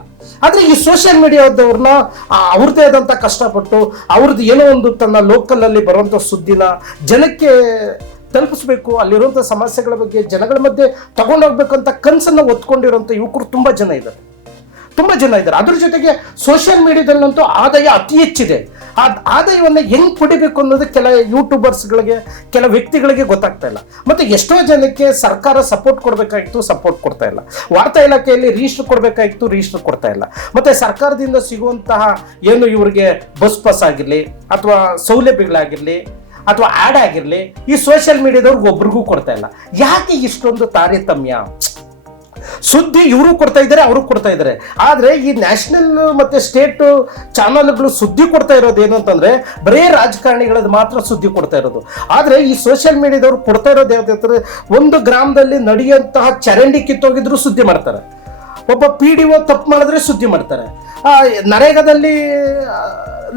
ಆದ್ರೆ ಈ ಸೋಷಿಯಲ್ ಮೀಡಿಯಾದವ್ರನ್ನ ಅವ್ರದ್ದೇ ಆದಂತ ಕಷ್ಟಪಟ್ಟು ಅವ್ರದ್ದು ಏನೋ ಒಂದು ತನ್ನ ಲೋಕಲ್ ಅಲ್ಲಿ ಬರುವಂತ ಸುದ್ದಿನ ಜನಕ್ಕೆ ತಲುಪಿಸ್ಬೇಕು, ಅಲ್ಲಿರುವಂತ ಸಮಸ್ಯೆಗಳ ಬಗ್ಗೆ ಜನಗಳ ಮಧ್ಯೆ ತಗೊಂಡೋಗ್ಬೇಕಂತ ಕನಸನ್ನ ಒತ್ಕೊಂಡಿರುವಂತ ಯುವಕರು ತುಂಬಾ ಜನ ಇದ್ದಾರೆ. ಅದ್ರ ಜೊತೆಗೆ ಸೋಷಿಯಲ್ ಮೀಡಿಯಾದಲ್ಲಂತೂ ಆದಾಯ ಅತಿ ಹೆಚ್ಚಿದೆ. ಆ ಆದಾಯವನ್ನು ಹೆಂಗ್ ಪಡಿಬೇಕು ಅನ್ನೋದು ಕೆಲ ಯೂಟ್ಯೂಬರ್ಸ್ಗಳಿಗೆ, ಕೆಲ ವ್ಯಕ್ತಿಗಳಿಗೆ ಗೊತ್ತಾಗ್ತಾ ಇಲ್ಲ. ಮತ್ತೆ ಎಷ್ಟೋ ಜನಕ್ಕೆ ಸರ್ಕಾರ ಸಪೋರ್ಟ್ ಕೊಡಬೇಕಾಗಿತ್ತು, ಸಪೋರ್ಟ್ ಕೊಡ್ತಾ ಇಲ್ಲ. ವಾರ್ತಾ ಇಲಾಖೆಯಲ್ಲಿ ರಿಜಿಸ್ಟರ್ ಕೊಡಬೇಕಾಗಿತ್ತು, ರಿಜಿಸ್ಟರ್ ಕೊಡ್ತಾ ಇಲ್ಲ. ಮತ್ತೆ ಸರ್ಕಾರದಿಂದ ಸಿಗುವಂತಹ ಏನು ಇವರಿಗೆ ಬಸ್ ಪಾಸ್ ಆಗಿರ್ಲಿ ಅಥವಾ ಸೌಲಭ್ಯಗಳಾಗಿರ್ಲಿ ಅಥವಾ ಆಡ್ ಆಗಿರ್ಲಿ ಈ ಸೋಷಿಯಲ್ ಮೀಡಿಯಾದವ್ರಿಗೆ ಒಬ್ರಿಗೂ ಕೊಡ್ತಾ ಇಲ್ಲ. ಯಾಕೆ ಇಷ್ಟೊಂದು ತಾರತಮ್ಯ? ಸುದ್ದಿ ಇವರು ಕೊಡ್ತಾ ಇದ್ದಾರೆ, ಅವರು ಕೊಡ್ತಾ ಇದ್ದಾರೆ. ಆದ್ರೆ ಈ ನ್ಯಾಷನಲ್ ಮತ್ತೆ ಸ್ಟೇಟ್ ಚಾನಲ್ಗಳು ಸುದ್ದಿ ಕೊಡ್ತಾ ಇರೋದು ಏನು ಅಂತಂದ್ರೆ ಬರೇ ರಾಜಕಾರಣಿಗಳದ್ದು ಮಾತ್ರ ಸುದ್ದಿ ಕೊಡ್ತಾ ಇರೋದು. ಆದ್ರೆ ಈ ಸೋಷಿಯಲ್ ಮೀಡಿಯಾದವ್ರು ಕೊಡ್ತಾ ಇರೋದು ಯಾವ್ದು? ಒಂದು ಗ್ರಾಮದಲ್ಲಿ ನಡೆಯುವಂತಹ ಚರಂಡಿ ಕಿತ್ತೋಗಿದ್ರು ಸುದ್ದಿ ಮಾಡ್ತಾರೆ, ಒಬ್ಬ PDO ತಪ್ಪು ಮಾಡಿದ್ರೆ ಸುದ್ದಿ ಮಾಡ್ತಾರೆ, ನರೇಗಾದಲ್ಲಿ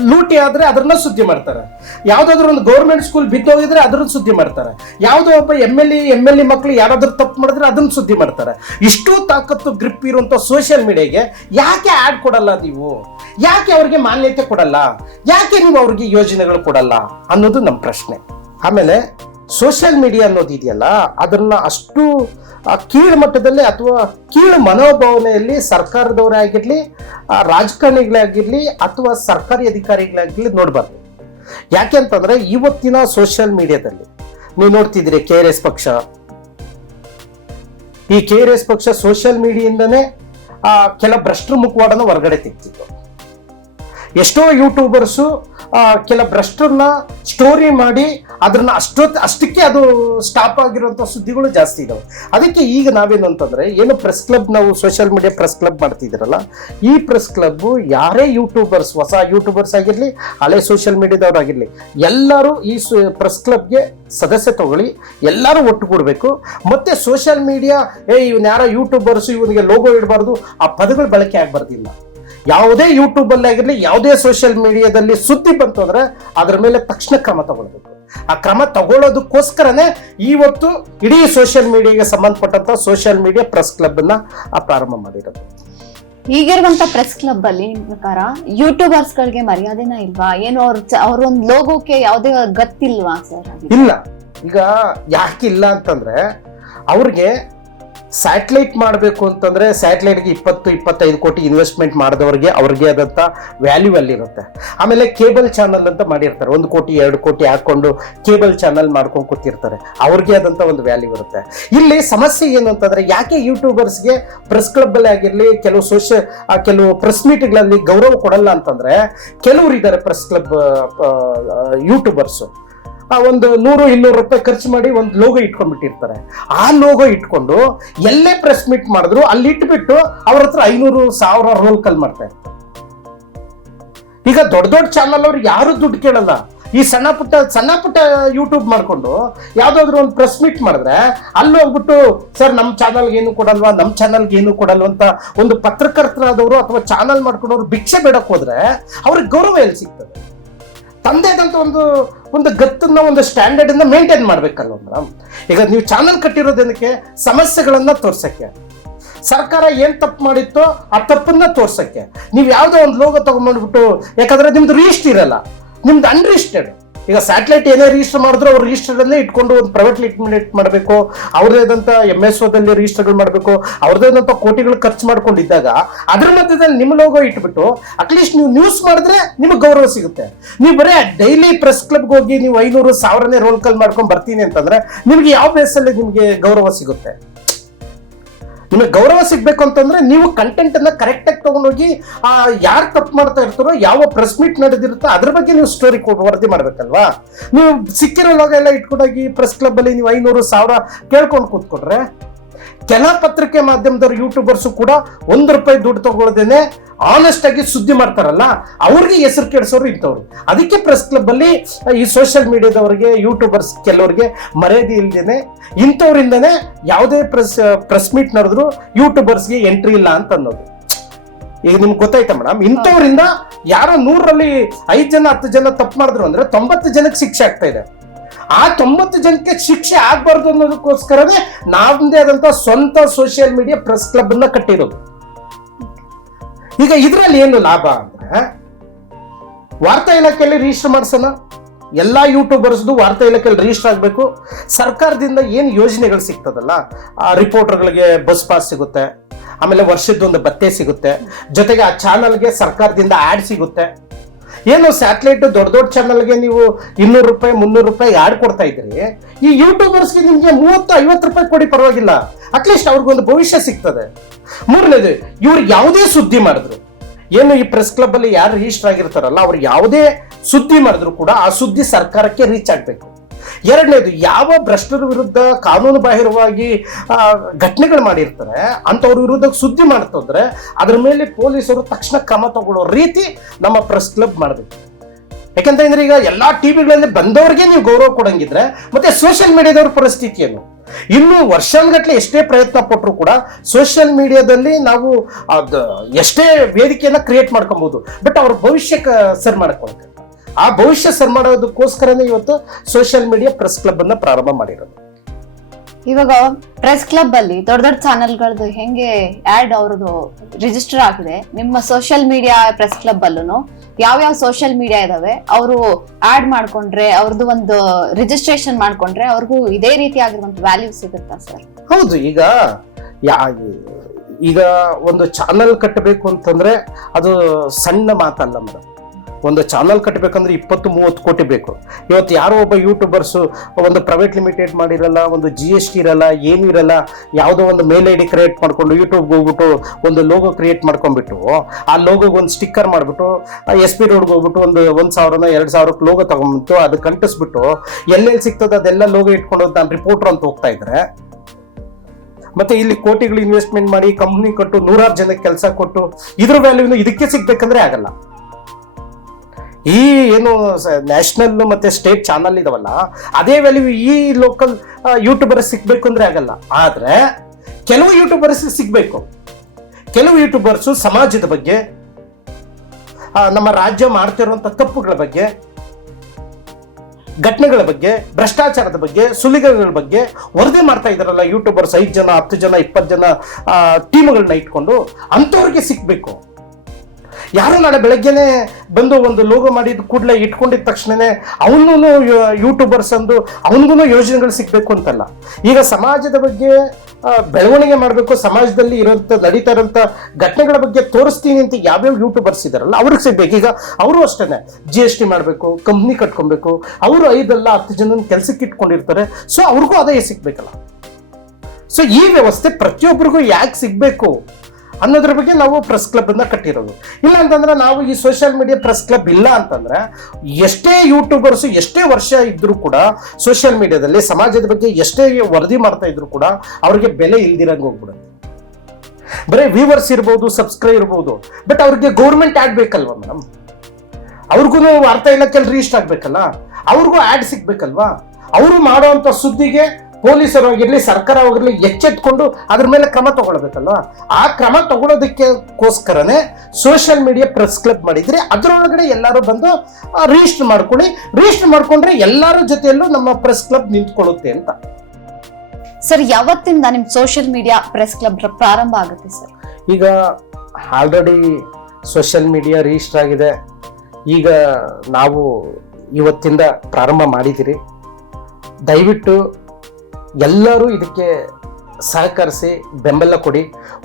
ಲೂಟಿ ಆದ್ರೆ ಅದನ್ನ ಸುದ್ದಿ ಮಾಡ್ತಾರೆ, ಯಾವ್ದಾದ್ರು ಒಂದು ಗೌರ್ಮೆಂಟ್ ಸ್ಕೂಲ್ ಬಿದ್ದೋಗಿದ್ರೆ ಅದನ್ನ ಸುದ್ದಿ ಮಾಡ್ತಾರೆ, ಯಾವುದೋ ಒಬ್ಬ MLA ಮಕ್ಕಳು ಯಾರಾದ್ರೂ ತಪ್ಪು ಮಾಡಿದ್ರೆ ಅದನ್ನ ಸುದ್ದಿ ಮಾಡ್ತಾರೆ. ಇಷ್ಟು ತಾಕತ್ತು ಗ್ರಿಪ್ ಇರುವಂತ ಸೋಷಿಯಲ್ ಮೀಡಿಯಾಗೆ ಯಾಕೆ ಆಡ್ ಕೊಡಲ್ಲ ನೀವು? ಯಾಕೆ ಅವ್ರಿಗೆ ಮಾನ್ಯತೆ ಕೊಡಲ್ಲ? ಯಾಕೆ ನೀವು ಅವ್ರಿಗೆ ಯೋಜನೆಗಳು ಕೊಡಲ್ಲ ಅನ್ನೋದು ನಮ್ಮ ಪ್ರಶ್ನೆ. ಆಮೇಲೆ ಸೋಷಿಯಲ್ ಮೀಡಿಯಾ ಅನ್ನೋದು ಇದೆಯಲ್ಲ ಅದನ್ನ ಅಷ್ಟು ಕೀಳು ಮಟ್ಟದಲ್ಲಿ ಅಥವಾ ಕೀಳು ಮನೋಭಾವನೆಯಲ್ಲಿ ಸರ್ಕಾರದವರೇ ಆಗಿರ್ಲಿ, ರಾಜಕಾರಣಿಗಳೇ ಆಗಿರ್ಲಿ ಅಥವಾ ಸರ್ಕಾರಿ ಅಧಿಕಾರಿಗಳಾಗಿರ್ಲಿ ನೋಡಬಾರ್ದು. ಯಾಕೆ ಅಂತಂದ್ರೆ ಇವತ್ತಿನ ಸೋಷಿಯಲ್ ಮೀಡಿಯಾದಲ್ಲಿ ನೀವು ನೋಡ್ತಿದ್ದೀರಿ KRS ಪಕ್ಷ. ಈ KRS ಪಕ್ಷ ಸೋಷಿಯಲ್ ಮೀಡಿಯಾದಿಂದನೇ ಕೆಲ ಭ್ರಷ್ಟರ ಮುಖವಾಡನ ಹೊರಗಡೆ ತೆಗ್ತಿತ್ತು. ಎಷ್ಟೋ ಯೂಟ್ಯೂಬರ್ಸು ಕೆಲ ಭ್ರಷ್ಟರನ್ನ ಸ್ಟೋರಿ ಮಾಡಿ ಅದನ್ನ ಅಷ್ಟಕ್ಕೆ ಅದು ಸ್ಟಾಪ್ ಆಗಿರುವಂಥ ಸುದ್ದಿಗಳು ಜಾಸ್ತಿ ಇದಾವೆ. ಅದಕ್ಕೆ ಈಗ ನಾವೇನು ಅಂತಂದ್ರೆ ಏನು ಪ್ರೆಸ್ ಕ್ಲಬ್, ನಾವು ಸೋಷಿಯಲ್ ಮೀಡಿಯಾ ಪ್ರೆಸ್ ಕ್ಲಬ್ ಮಾಡ್ತಿದ್ದೀರಲ್ಲ, ಈ ಪ್ರೆಸ್ ಕ್ಲಬ್ ಯಾರೇ ಯೂಟ್ಯೂಬರ್ಸ್, ಹೊಸ ಯೂಟ್ಯೂಬರ್ಸ್ ಆಗಿರಲಿ, ಹಳೆ ಸೋಷಿಯಲ್ ಮೀಡಿಯಾದವರಾಗಿರಲಿ, ಎಲ್ಲರೂ ಈ ಪ್ರೆಸ್ ಕ್ಲಬ್ಗೆ ಸದಸ್ಯ ತಗೊಳ್ಳಿ, ಎಲ್ಲರೂ ಒಟ್ಟುಗೂಡಬೇಕು. ಮತ್ತೆ ಸೋಷಿಯಲ್ ಮೀಡಿಯಾ ಇವನ್ ಯಾರ ಯೂಟ್ಯೂಬರ್ಸ್ ಇವನಿಗೆ ಲೋಗೋ ಇಡಬಾರ್ದು, ಆ ಪದಗಳು ಬಳಕೆ ಆಗಬಾರ್ದಿಲ್ಲ. ಯಾವುದೇ ಯೂಟ್ಯೂಬಲ್ಲಿ ಆಗಿರಲಿ, ಯಾವುದೇ ಸೋಷಿಯಲ್ ಮೀಡಿಯಾದಲ್ಲಿ ಸುದ್ದಿ ಬಂತು ಅಂದ್ರೆ ಅದರ ಮೇಲೆ ತಕ್ಷಣ ಕ್ರಮ ತಗೊಳ್ಬೇಕು. ಆ ಕ್ರಮ ತಗೊಳ್ಳೋದಕ್ಕೋಸ್ಕರನೇ ಇವತ್ತು ಇಡೀ ಸೋಷಿಯಲ್ ಮೀಡಿಯಾಗೆ ಸಂಬಂಧಪಟ್ಟಂತ ಸೋಷಿಯಲ್ ಮೀಡಿಯಾ ಪ್ರೆಸ್ ಕ್ಲಬ್ ಅನ್ನ ಪ್ರಾರಂಭ ಮಾಡಿರೋದು. ಈಗಿರುವಂತ ಪ್ರೆಸ್ ಕ್ಲಬ್ ಅಲ್ಲಿ ನಿಮ್ ಪ್ರಕಾರ ಯೂಟ್ಯೂಬರ್ಸ್ ಗಳಿಗೆ ಮರ್ಯಾದೆನ ಇಲ್ವಾ? ಏನು ಅವ್ರ ಒಂದು ಲೋಗೋಕ್ಕೆ ಯಾವುದೇ ಗತ್ತಿಲ್ವಾ ಸರ್? ಇಲ್ಲ. ಈಗ ಯಾಕಿಲ್ಲ ಅಂತಂದ್ರೆ ಅವ್ರಿಗೆ ಸ್ಯಾಟಲೈಟ್ ಮಾಡಬೇಕು ಅಂತಂದ್ರೆ ಸ್ಯಾಟಲೈಟ್ಗೆ 20-25 ಕೋಟಿ ಇನ್ವೆಸ್ಟ್ಮೆಂಟ್ ಮಾಡಿದವ್ರಿಗೆ ಅವ್ರಿಗೆ ಆದಂಥ ವ್ಯಾಲ್ಯೂ ಅಲ್ಲಿರುತ್ತೆ. ಆಮೇಲೆ ಕೇಬಲ್ ಚಾನಲ್ ಅಂತ ಮಾಡಿರ್ತಾರೆ, 1 ಕೋಟಿ 2 ಕೋಟಿ ಹಾಕೊಂಡು ಕೇಬಲ್ ಚಾನಲ್ ಮಾಡ್ಕೊಂಡು ಕೂತಿರ್ತಾರೆ, ಅವ್ರಿಗೆ ಆದಂಥ ಒಂದು ವ್ಯಾಲ್ಯೂ ಇರುತ್ತೆ. ಇಲ್ಲಿ ಸಮಸ್ಯೆ ಏನು ಅಂತಂದ್ರೆ, ಯಾಕೆ ಯೂಟ್ಯೂಬರ್ಸ್ಗೆ ಪ್ರೆಸ್ ಕ್ಲಬ್ ಅಲ್ಲಿ ಆಗಿರಲಿ, ಕೆಲವು ಪ್ರೆಸ್ ಮೀಟ್ಗಳಲ್ಲಿ ಗೌರವ ಕೊಡಲ್ಲ ಅಂತಂದ್ರೆ, ಕೆಲವರು ಇದ್ದಾರೆ ಪ್ರೆಸ್ ಕ್ಲಬ್ ಯೂಟ್ಯೂಬರ್ಸು, ಒಂದು 100-200 ರೂಪಾಯಿ ಖರ್ಚು ಮಾಡಿ ಒಂದು ಲೋಗೋ ಇಟ್ಕೊಂಡ್ಬಿಟ್ಟಿರ್ತಾರೆ. ಆ ಲೋಗೋ ಇಟ್ಕೊಂಡು ಎಲ್ಲೇ ಪ್ರೆಸ್ ಮೀಟ್ ಮಾಡಿದ್ರು ಅಲ್ಲಿ ಇಟ್ಬಿಟ್ಟು ಅವ್ರ ಹತ್ರ 500,000 ರೋಲ್ ಕಲ್ ಮಾಡ್ತಾ ಇರ್ತಾರೆ. ಈಗ ದೊಡ್ಡ ದೊಡ್ಡ ಚಾನಲ್ ಅವ್ರು ಯಾರು ದುಡ್ಡು ಕೇಳಲ್ಲ. ಈ ಸಣ್ಣ ಪುಟ್ಟ ಯೂಟ್ಯೂಬ್ ಮಾಡ್ಕೊಂಡು ಯಾವ್ದಾದ್ರು ಒಂದು ಪ್ರೆಸ್ ಮೀಟ್ ಮಾಡಿದ್ರೆ ಅಲ್ಲಿ ಹೋಗ್ಬಿಟ್ಟು ಸರ್ ನಮ್ಮ ಚಾನಲ್ಗೆ ಏನು ಕೊಡಲ್ವಾ, ನಮ್ಮ ಚಾನಲ್ಗೆ ಏನು ಕೊಡಲ್ವ ಅಂತ ಒಂದು ಪತ್ರಕರ್ತರಾದವರು ಅಥವಾ ಚಾನಲ್ ಮಾಡ್ಕೊಂಡವ್ರು ಭಿಕ್ಷೆ ಬೇಡಕ್ ಹೋದ್ರೆ ಅವ್ರಿಗೆ ಗೌರವ ಎಲ್ಲಿ ಸಿಗ್ತದೆ? ತಂದೆದಂತ ಒಂದು ಗತ್ತನ್ನ, ಒಂದು ಸ್ಟ್ಯಾಂಡರ್ಡ್ ಅನ್ನ ಮೇಂಟೈನ್ ಮಾಡ್ಬೇಕಲ್ವ ಮೇಡಮ್. ಈಗ ನೀವು ಚಾನಲ್ ಕಟ್ಟಿರೋದಕ್ಕೆ ಸಮಸ್ಯೆಗಳನ್ನ ತೋರ್ಸಕ್ಕೆ, ಸರ್ಕಾರ ಏನ್ ತಪ್ಪು ಮಾಡಿತ್ತೋ ಆ ತಪ್ಪನ್ನ ತೋರ್ಸಕ್ಕೆ. ನೀವು ಯಾವ್ದೋ ಒಂದು ಲೋಗೋ ತಗೊಂಡ್ಬಿಟ್ಟು, ಯಾಕಂದ್ರೆ ನಿಮ್ದು ರಿಜಿಸ್ಟರ್ ಇರಲ್ಲ, ನಿಮ್ದು ಅನ್ರಿಜಿಸ್ಟರ್ಡ್. ಈಗ ಸ್ಯಾಟಲೈಟ್ ಏನೇ ರಿಜಿಸ್ಟರ್ ಮಾಡಿದ್ರು ಅವ್ರು ರಿಜಿಸ್ಟರ್ಡಲ್ಲೇ ಇಟ್ಕೊಂಡು ಒಂದು ಪ್ರೈವೇಟ್ ಲಿಮಿಟೆಡ್ ಮಾಡಬೇಕು, ಅವ್ರದೇ ಆದಂಥ MSOದಲ್ಲಿ ರಿಜಿಸ್ಟರ್ಗಳು ಮಾಡಬೇಕು, ಅವ್ರದೇ ಆದಂಥ ಕೋಟಿಗಳು ಖರ್ಚು ಮಾಡ್ಕೊಂಡಿದ್ದಾಗ ಅದ್ರ ಮಧ್ಯದಲ್ಲಿ ನಿಮ್ಮ ಲೋಗೋ ಇಟ್ಬಿಟ್ಟು ಅಟ್ಲೀಸ್ಟ್ ನೀವು ನ್ಯೂಸ್ ಮಾಡಿದ್ರೆ ನಿಮಗೆ ಗೌರವ ಸಿಗುತ್ತೆ. ನೀವು ಬರೀ ಡೈಲಿ ಪ್ರೆಸ್ ಕ್ಲಬ್ಗೆ ಹೋಗಿ ನೀವು 500,000ನೇ ರೋಲ್ ಕಾಲ್ ಮಾಡ್ಕೊಂಡು ಬರ್ತೀನಿ ಅಂತಂದ್ರೆ ನಿಮಗೆ ಯಾವ ಬೇಸಲ್ಲಿ ನಿಮಗೆ ಗೌರವ ಸಿಗುತ್ತೆ? ನಿಮಗೆ ಗೌರವ ಸಿಗ್ಬೇಕು ಅಂತಂದ್ರೆ ನೀವು ಕಂಟೆಂಟ್ ಅನ್ನ ಕರೆಕ್ಟ್ ಆಗಿ ತಗೊಂಡೋಗಿ ಯಾರು ತಪ್ಪು ಮಾಡ್ತಾ ಇರ್ತಾರೋ, ಯಾವ ಪ್ರೆಸ್ ಮೀಟ್ ನಡೆದಿರುತ್ತೋ ಅದ್ರ ಬಗ್ಗೆ ನೀವು ಸ್ಟೋರಿ ವರದಿ ಮಾಡ್ಬೇಕಲ್ವಾ. ನೀವು ಸಿಕ್ಕಿರೋ ಲೋಗ ಎಲ್ಲ ಇಟ್ಕೊಂಡೋಗಿ ಪ್ರೆಸ್ ಕ್ಲಬ್ ಅಲ್ಲಿ ನೀವು 500,000 ಕೇಳ್ಕೊಂಡು ಕೂತ್ಕೊಂಡ್ರೆ, ಕೆಲ ಪತ್ರಿಕೆ ಮಾಧ್ಯಮದವ್ರು ಯೂಟ್ಯೂಬರ್ಸು ಕೂಡ 1 ರೂಪಾಯಿ ದುಡ್ಡು ತಗೊಳ್ಳದೇನೆ ಆನೆಸ್ಟ್ ಆಗಿ ಸುದ್ದಿ ಮಾಡ್ತಾರಲ್ಲ, ಅವ್ರಿಗೆ ಹೆಸರು ಕೆಡಿಸೋರು ಇಂಥವ್ರು. ಅದಕ್ಕೆ ಪ್ರೆಸ್ ಕ್ಲಬ್ ಅಲ್ಲಿ ಈ ಸೋಷಿಯಲ್ ಮೀಡಿಯಾದವರಿಗೆ, ಯೂಟ್ಯೂಬರ್ಸ್ ಕೆಲವರಿಗೆ ಮರ್ಯಾದೆ ಇಲ್ದೇನೆ ಇಂಥವ್ರಿಂದನೇ ಯಾವುದೇ ಪ್ರೆಸ್ ಮೀಟ್ ನಡೆದ್ರು ಯೂಟ್ಯೂಬರ್ಸ್ಗೆ ಎಂಟ್ರಿ ಇಲ್ಲ ಅಂತ ಅನ್ನೋದು. ಈಗ ನಿಮ್ಗೆ ಗೊತ್ತಾಯ್ತಾ ಮೇಡಮ್? ಇಂಥವ್ರಿಂದ ಯಾರೋ 100ರಲ್ಲಿ 5 ಜನ 10 ಜನ ತಪ್ಪು ಮಾಡಿದ್ರು ಅಂದ್ರೆ 90 ಜನಕ್ಕೆ ಶಿಕ್ಷೆ ಆಗ್ತಾ ಇದೆ. ಆ 90 ಜನಕ್ಕೆ ಶಿಕ್ಷೆ ಆಗ್ಬಾರ್ದು ಅನ್ನೋದಕ್ಕೋಸ್ಕರನೇ ನಮ್ಮದೇ ಆದಂತ ಸ್ವಂತ ಸೋಷಿಯಲ್ ಮೀಡಿಯಾ ಪ್ರೆಸ್ ಕ್ಲಬ್ ಅನ್ನ ಕಟ್ಟಿರೋದು. ಈಗ ಇದ್ರಲ್ಲಿ ಏನು ಲಾಭ ಅಂದ್ರೆ, ವಾರ್ತಾ ಇಲಾಖೆಯಲ್ಲಿ ರಿಜಿಸ್ಟರ್ ಮಾಡಿಸೋಣ, ಎಲ್ಲಾ ಯೂಟ್ಯೂಬರ್ಸ್ದು ವಾರ್ತಾ ಇಲಾಖೆಯಲ್ಲಿ ರಿಜಿಸ್ಟರ್ ಆಗಬೇಕು. ಸರ್ಕಾರದಿಂದ ಏನು ಯೋಜನೆಗಳು ಸಿಗ್ತದಲ್ಲ, ರಿಪೋರ್ಟರ್ಗಳಿಗೆ ಬಸ್ ಪಾಸ್ ಸಿಗುತ್ತೆ, ಆಮೇಲೆ ವರ್ಷದೊಂದು ಭತ್ಯೆ ಸಿಗುತ್ತೆ, ಜೊತೆಗೆ ಆ ಚಾನಲ್ಗೆ ಸರ್ಕಾರದಿಂದ ಆಡ್ ಸಿಗುತ್ತೆ. ಏನು ಸ್ಯಾಟಲೈಟ್ ದೊಡ್ಡ ಚಾನಲ್ಗೆ ನೀವು 200 ರೂಪಾಯಿ 300 ರೂಪಾಯಿ ಆಡ್ ಕೊಡ್ತಾ ಇದ್ರಿ, ಈ ಯೂಟ್ಯೂಬರ್ಸ್ಗೆ ನಿಮ್ಗೆ 30-50 ರೂಪಾಯಿ ಕೊಡಿ, ಪರವಾಗಿಲ್ಲ, ಅಟ್ಲೀಸ್ಟ್ ಅವ್ರಿಗೊಂದು ಭವಿಷ್ಯ ಸಿಗ್ತದೆ. ಮೂರನೇದು, ಇವ್ರು ಯಾವುದೇ ಸುದ್ದಿ ಮಾಡಿದ್ರು, ಏನು ಈ ಪ್ರೆಸ್ ಕ್ಲಬ್ ಅಲ್ಲಿ ಯಾರು ರಿಜಿಸ್ಟರ್ ಆಗಿರ್ತಾರಲ್ಲ ಅವ್ರು ಯಾವುದೇ ಸುದ್ದಿ ಮಾಡಿದ್ರು ಕೂಡ ಆ ಸುದ್ದಿ ಸರ್ಕಾರಕ್ಕೆ ರೀಚ್ ಆಗ್ಬೇಕು. ಎರಡನೇದು, ಯಾವ ಭ್ರಷ್ಟರ ವಿರುದ್ಧ ಕಾನೂನು ಬಾಹಿರವಾಗಿ ಘಟನೆಗಳು ಮಾಡಿರ್ತಾರೆ ಅಂತವ್ರ ವಿರುದ್ಧ ಸುದ್ದಿ ಮಾಡ್ತಂದ್ರೆ ಅದ್ರ ಮೇಲೆ ಪೊಲೀಸರು ತಕ್ಷಣ ಕ್ರಮ ತಗೊಳ್ಳೋ ರೀತಿ ನಮ್ಮ ಪ್ರೆಸ್ ಕ್ಲಬ್ ಮಾಡಬೇಕು. ಯಾಕಂತಂದ್ರೆ ಈಗ ಎಲ್ಲಾ ಟಿವಿಗಳಲ್ಲಿ ಬಂದವ್ರಿಗೆ ನೀವು ಗೌರವ ಕೊಡಂಗಿದ್ರೆ ಮತ್ತೆ ಸೋಷಿಯಲ್ ಮೀಡಿಯಾದವ್ರ ಪರಿಸ್ಥಿತಿ ಏನು? ಇನ್ನು ವರ್ಷಾನ್ಗಟ್ಲೆ ಎಷ್ಟೇ ಪ್ರಯತ್ನ ಪಟ್ಟರು ಕೂಡ ಸೋಷಿಯಲ್ ಮೀಡಿಯಾದಲ್ಲಿ ನಾವು ಎಷ್ಟೇ ವೇದಿಕೆಯನ್ನ ಕ್ರಿಯೇಟ್ ಮಾಡ್ಕೊಬಹುದು, ಬಟ್ ಅವ್ರ ಭವಿಷ್ಯಕ್ಕೆ ಸರ್ ಮಾಡ್ಕೊಳ್ತಾರೆ. ಆ ಭವಿಷ್ಯ ಸರ್ ಮಾಡೋದಕ್ಕೋಸ್ಕರನೇ ಇವತ್ತು ಸೋಷಿಯಲ್ ಮೀಡಿಯಾ ಪ್ರೆಸ್ ಕ್ಲಬ್ ಅನ್ನ ಪ್ರಾರಂಭ ಮಾಡಿರೋದು. ಇವಾಗ ಪ್ರೆಸ್ ಕ್ಲಬ್ ಅಲ್ಲಿ ದೊಡ್ಡ ದೊಡ್ಡ ಚಾನೆಲ್ಗಳದ್ದು ಹೆಂಗೆ ಆಡ್ ಅವ್ರದ್ದು ರಿಜಿಸ್ಟರ್ ಆಗಿದೆ, ನಿಮ್ಮ ಸೋಷಿಯಲ್ ಮೀಡಿಯಾ ಪ್ರೆಸ್ ಕ್ಲಬ್ ಅಲ್ಲೂ ಯಾವ ಸೋಷಿಯಲ್ ಮೀಡಿಯಾ ಇದಾವೆ ಅವರು ಆಡ್ ಮಾಡ್ಕೊಂಡ್ರೆ, ಅವ್ರದ್ದು ಒಂದು ರಿಜಿಸ್ಟ್ರೇಷನ್ ಮಾಡ್ಕೊಂಡ್ರೆ ಅವ್ರಿಗೂ ಇದೇ ರೀತಿ ಆಗಿರುವಂತ ವ್ಯಾಲ್ಯೂ ಸಿಗುತ್ತಾ ಸರ್? ಹೌದು. ಈಗ ಒಂದು ಚಾನಲ್ ಕಟ್ಟಬೇಕು ಅಂತಂದ್ರೆ ಅದು ಸಣ್ಣ ಮಾತಲ್ಲ ಮೇಡಮ್. ಒಂದು ಚಾನಲ್ ಕಟ್ಟಬೇಕಂದ್ರೆ 20-30 ಕೋಟಿ ಬೇಕು. ಇವತ್ತು ಯಾರೋ ಒಬ್ಬ ಯೂಟ್ಯೂಬರ್ಸು ಒಂದು ಪ್ರೈವೇಟ್ ಲಿಮಿಟೆಡ್ ಮಾಡಿರಲ್ಲ, ಒಂದು GST ಇರಲ್ಲ, ಏನೂ ಇರಲ್ಲ, ಯಾವುದೋ ಒಂದು ಮೇಲ್ ID ಕ್ರಿಯೇಟ್ ಮಾಡ್ಕೊಂಡು ಯೂಟ್ಯೂಬ್ಗೆ ಹೋಗ್ಬಿಟ್ಟು ಒಂದು ಲೋಗೋ ಕ್ರಿಯೇಟ್ ಮಾಡ್ಕೊಂಡ್ಬಿಟ್ಟು ಆ ಲೋಗೋಗೆ ಒಂದು ಸ್ಟಿಕ್ಕರ್ ಮಾಡಿಬಿಟ್ಟು SP ರೋಡ್ಗೆ ಹೋಗ್ಬಿಟ್ಟು ಒಂದು 1,000-2,000 ಲೋಗೋ ತಗೊಂಡ್ಬಿಟ್ಟು ಅದು ಕಂಟಿಸ್ಬಿಟ್ಟು ಎಲ್ಲೆಲ್ಲಿ ಸಿಗ್ತದೆ ಅದೆಲ್ಲ ಲೋಗೋ ಇಟ್ಕೊಂಡು ನಾನು ರಿಪೋರ್ಟರ್ ಅಂತ ಹೋಗ್ತಾ ಇದ್ರೆ, ಮತ್ತೆ ಇಲ್ಲಿ ಕೋಟಿಗಳು ಇನ್ವೆಸ್ಟ್ಮೆಂಟ್ ಮಾಡಿ ಕಂಪ್ನಿ ಕೊಟ್ಟು 100 ಜನಕ್ಕೆ ಕೆಲಸ ಕೊಟ್ಟು ಇದ್ರ ವ್ಯಾಲ್ಯೂ ಇದಕ್ಕೆ ಸಿಗ್ಬೇಕಂದ್ರೆ ಆಗಲ್ಲ. ಈ ಏನು ನ್ಯಾಷನಲ್ ಮತ್ತೆ ಸ್ಟೇಟ್ ಚಾನಲ್ ಇದಾವಲ್ಲ ಅದೇ ವ್ಯಾಲ್ಯೂ ಈ ಲೋಕಲ್ ಯೂಟ್ಯೂಬರ್ಸ್ ಸಿಗ್ಬೇಕು ಅಂದ್ರೆ ಆಗಲ್ಲ. ಆದ್ರೆ ಕೆಲವು ಯೂಟ್ಯೂಬರ್ಸ್ ಸಿಗ್ಬೇಕು. ಕೆಲವು ಯೂಟ್ಯೂಬರ್ಸು ಸಮಾಜದ ಬಗ್ಗೆ, ನಮ್ಮ ರಾಜ್ಯ ಮಾಡ್ತಿರುವಂತ ತಪ್ಪುಗಳ ಬಗ್ಗೆ, ಘಟನೆಗಳ ಬಗ್ಗೆ, ಭ್ರಷ್ಟಾಚಾರದ ಬಗ್ಗೆ, ಸುಲಿಗೆಗಳ ಬಗ್ಗೆ ವರದಿ ಮಾಡ್ತಾ ಇದಾರಲ್ಲ ಯೂಟ್ಯೂಬರ್ಸ್, 5 ಜನ 10 ಜನ 20 ಜನ ಟೀಮ್ಗಳನ್ನ ಇಟ್ಕೊಂಡು, ಅಂಥವ್ರಿಗೆ ಸಿಕ್ಬೇಕು. ಯಾರು ನಾಳೆ ಬೆಳಗ್ಗೆನೆ ಬಂದು ಒಂದು ಲೋಗೋ ಮಾಡಿದ ಕೂಡಲೇ ಇಟ್ಕೊಂಡಿದ ತಕ್ಷಣನೇ ಅವನು ಯೂಟ್ಯೂಬರ್ಸ್ ಅಂದು ಅವನಿಗೂ ಯೋಜನೆಗಳು ಸಿಗ್ಬೇಕು ಅಂತಲ್ಲ. ಈಗ ಸಮಾಜದ ಬಗ್ಗೆ ಬೆಳವಣಿಗೆ ಮಾಡಬೇಕು, ಸಮಾಜದಲ್ಲಿ ನಡೀತಾ ಇರೋಂಥ ಘಟನೆಗಳ ಬಗ್ಗೆ ತೋರಿಸ್ತೀನಿ ಅಂತ ಯಾವ್ಯಾವ ಯೂಟ್ಯೂಬರ್ಸ್ ಇದಾರಲ್ಲ ಅವ್ರಿಗೆ ಸಿಗ್ಬೇಕು. ಈಗ ಅವರು ಅಷ್ಟೇ GST ಮಾಡಬೇಕು, ಕಂಪ್ನಿ ಕಟ್ಕೊಬೇಕು, ಅವರು 5-10 ಜನ ಕೆಲ್ಸಕ್ಕೆ ಇಟ್ಕೊಂಡಿರ್ತಾರೆ. ಸೊ ಅವ್ರಿಗೂ ಆದಾಯ ಸಿಗ್ಬೇಕಲ್ಲ. ಸೊ ಈ ವ್ಯವಸ್ಥೆ ಪ್ರತಿಯೊಬ್ಬರಿಗೂ ಯಾಕೆ ಸಿಗ್ಬೇಕು ಅನ್ನೋದ್ರ ಬಗ್ಗೆ ನಾವು ಪ್ರೆಸ್ ಕ್ಲಬ್ ಅನ್ನ ಕಟ್ಟಿರೋದು. ಇಲ್ಲ ಅಂತಂದ್ರೆ ನಾವು ಈ ಸೋಷಿಯಲ್ ಮೀಡಿಯಾ ಪ್ರೆಸ್ ಕ್ಲಬ್ ಇಲ್ಲ ಅಂತಂದ್ರೆ ಎಷ್ಟೇ ಯೂಟ್ಯೂಬರ್ಸ್ ಎಷ್ಟೇ ವರ್ಷ ಇದ್ರೂ ಕೂಡ ಸೋಷಿಯಲ್ ಮೀಡಿಯಾದಲ್ಲಿ ಸಮಾಜದ ಬಗ್ಗೆ ಎಷ್ಟೇ ವರದಿ ಮಾಡ್ತಾ ಇದ್ರು ಕೂಡ ಅವ್ರಿಗೆ ಬೆಲೆ ಇಲ್ದಿರಂಗ್ ಹೋಗ್ಬಿಡುತ್ತೆ. ಬರೀ ವ್ಯೂವರ್ಸ್ ಇರ್ಬೋದು, ಸಬ್ಸ್ಕ್ರೈಬ್ ಇರ್ಬೋದು, ಬಟ್ ಅವ್ರಿಗೆ ಗೌರ್ಮೆಂಟ್ ಆಡ್ ಬೇಕಲ್ವಾ ಮೇಡಮ್? ಅವ್ರಿಗೂ ವಾರ್ತಾ ಇಲಾಖೆಯಲ್ಲಿ ರಿಜಿಸ್ಟರ್ ಆಗ್ಬೇಕಲ್ಲ, ಅವ್ರಿಗೂ ಆಡ್ ಸಿಗ್ಬೇಕಲ್ವಾ? ಅವರು ಮಾಡುವಂತ ಸುದ್ದಿಗೆ ಪೊಲೀಸರು ಆಗಿರ್ಲಿ, ಸರ್ಕಾರ ಆಗಿರ್ಲಿ ಎಚ್ಚೆತ್ಕೊಂಡು ಅದ್ರ ಮೇಲೆ ಕ್ರಮ ತಗೊಳ್ಬೇಕಲ್ವಾ? ಆ ಕ್ರಮ ತಗೊಳ್ಳೋದಕ್ಕೋಸ್ಕರನೇ ಸೋಷಿಯಲ್ ಮೀಡಿಯಾ ಪ್ರೆಸ್ ಕ್ಲಬ್ ಮಾಡಿದ್ರೆ ಅದರೊಳಗಡೆ ಎಲ್ಲರೂ ಬಂದು ರಿಜಿಸ್ಟರ್ ಮಾಡ್ಕೊಂಡ್ರೆ ಎಲ್ಲರ ಜೊತೆಯಲ್ಲೂ ನಮ್ಮ ಪ್ರೆಸ್ ಕ್ಲಬ್ ನಿಂತ್ಕೊಳ್ಳುತ್ತೆ ಅಂತ. ಸರ್, ಯಾವತ್ತಿಂದ ನಿಮ್ ಸೋಷಿಯಲ್ ಮೀಡಿಯಾ ಪ್ರೆಸ್ ಕ್ಲಬ್ ಪ್ರಾರಂಭ ಆಗುತ್ತೆ ಸರ್? ಈಗ ಆಲ್ರೆಡಿ ಸೋಷಿಯಲ್ ಮೀಡಿಯಾ ರಿಜಿಸ್ಟರ್ ಆಗಿದೆ. ಈಗ ನಾವು ಇವತ್ತಿಂದ ಪ್ರಾರಂಭ ಮಾಡಿದ್ದೀರಿ. ದಯವಿಟ್ಟು ಎಲ್ಲರೂ ಇದಕ್ಕೆ ಸಹಕರಿಸಿ ಬೆಂಬಲ ಕೊಡಿ.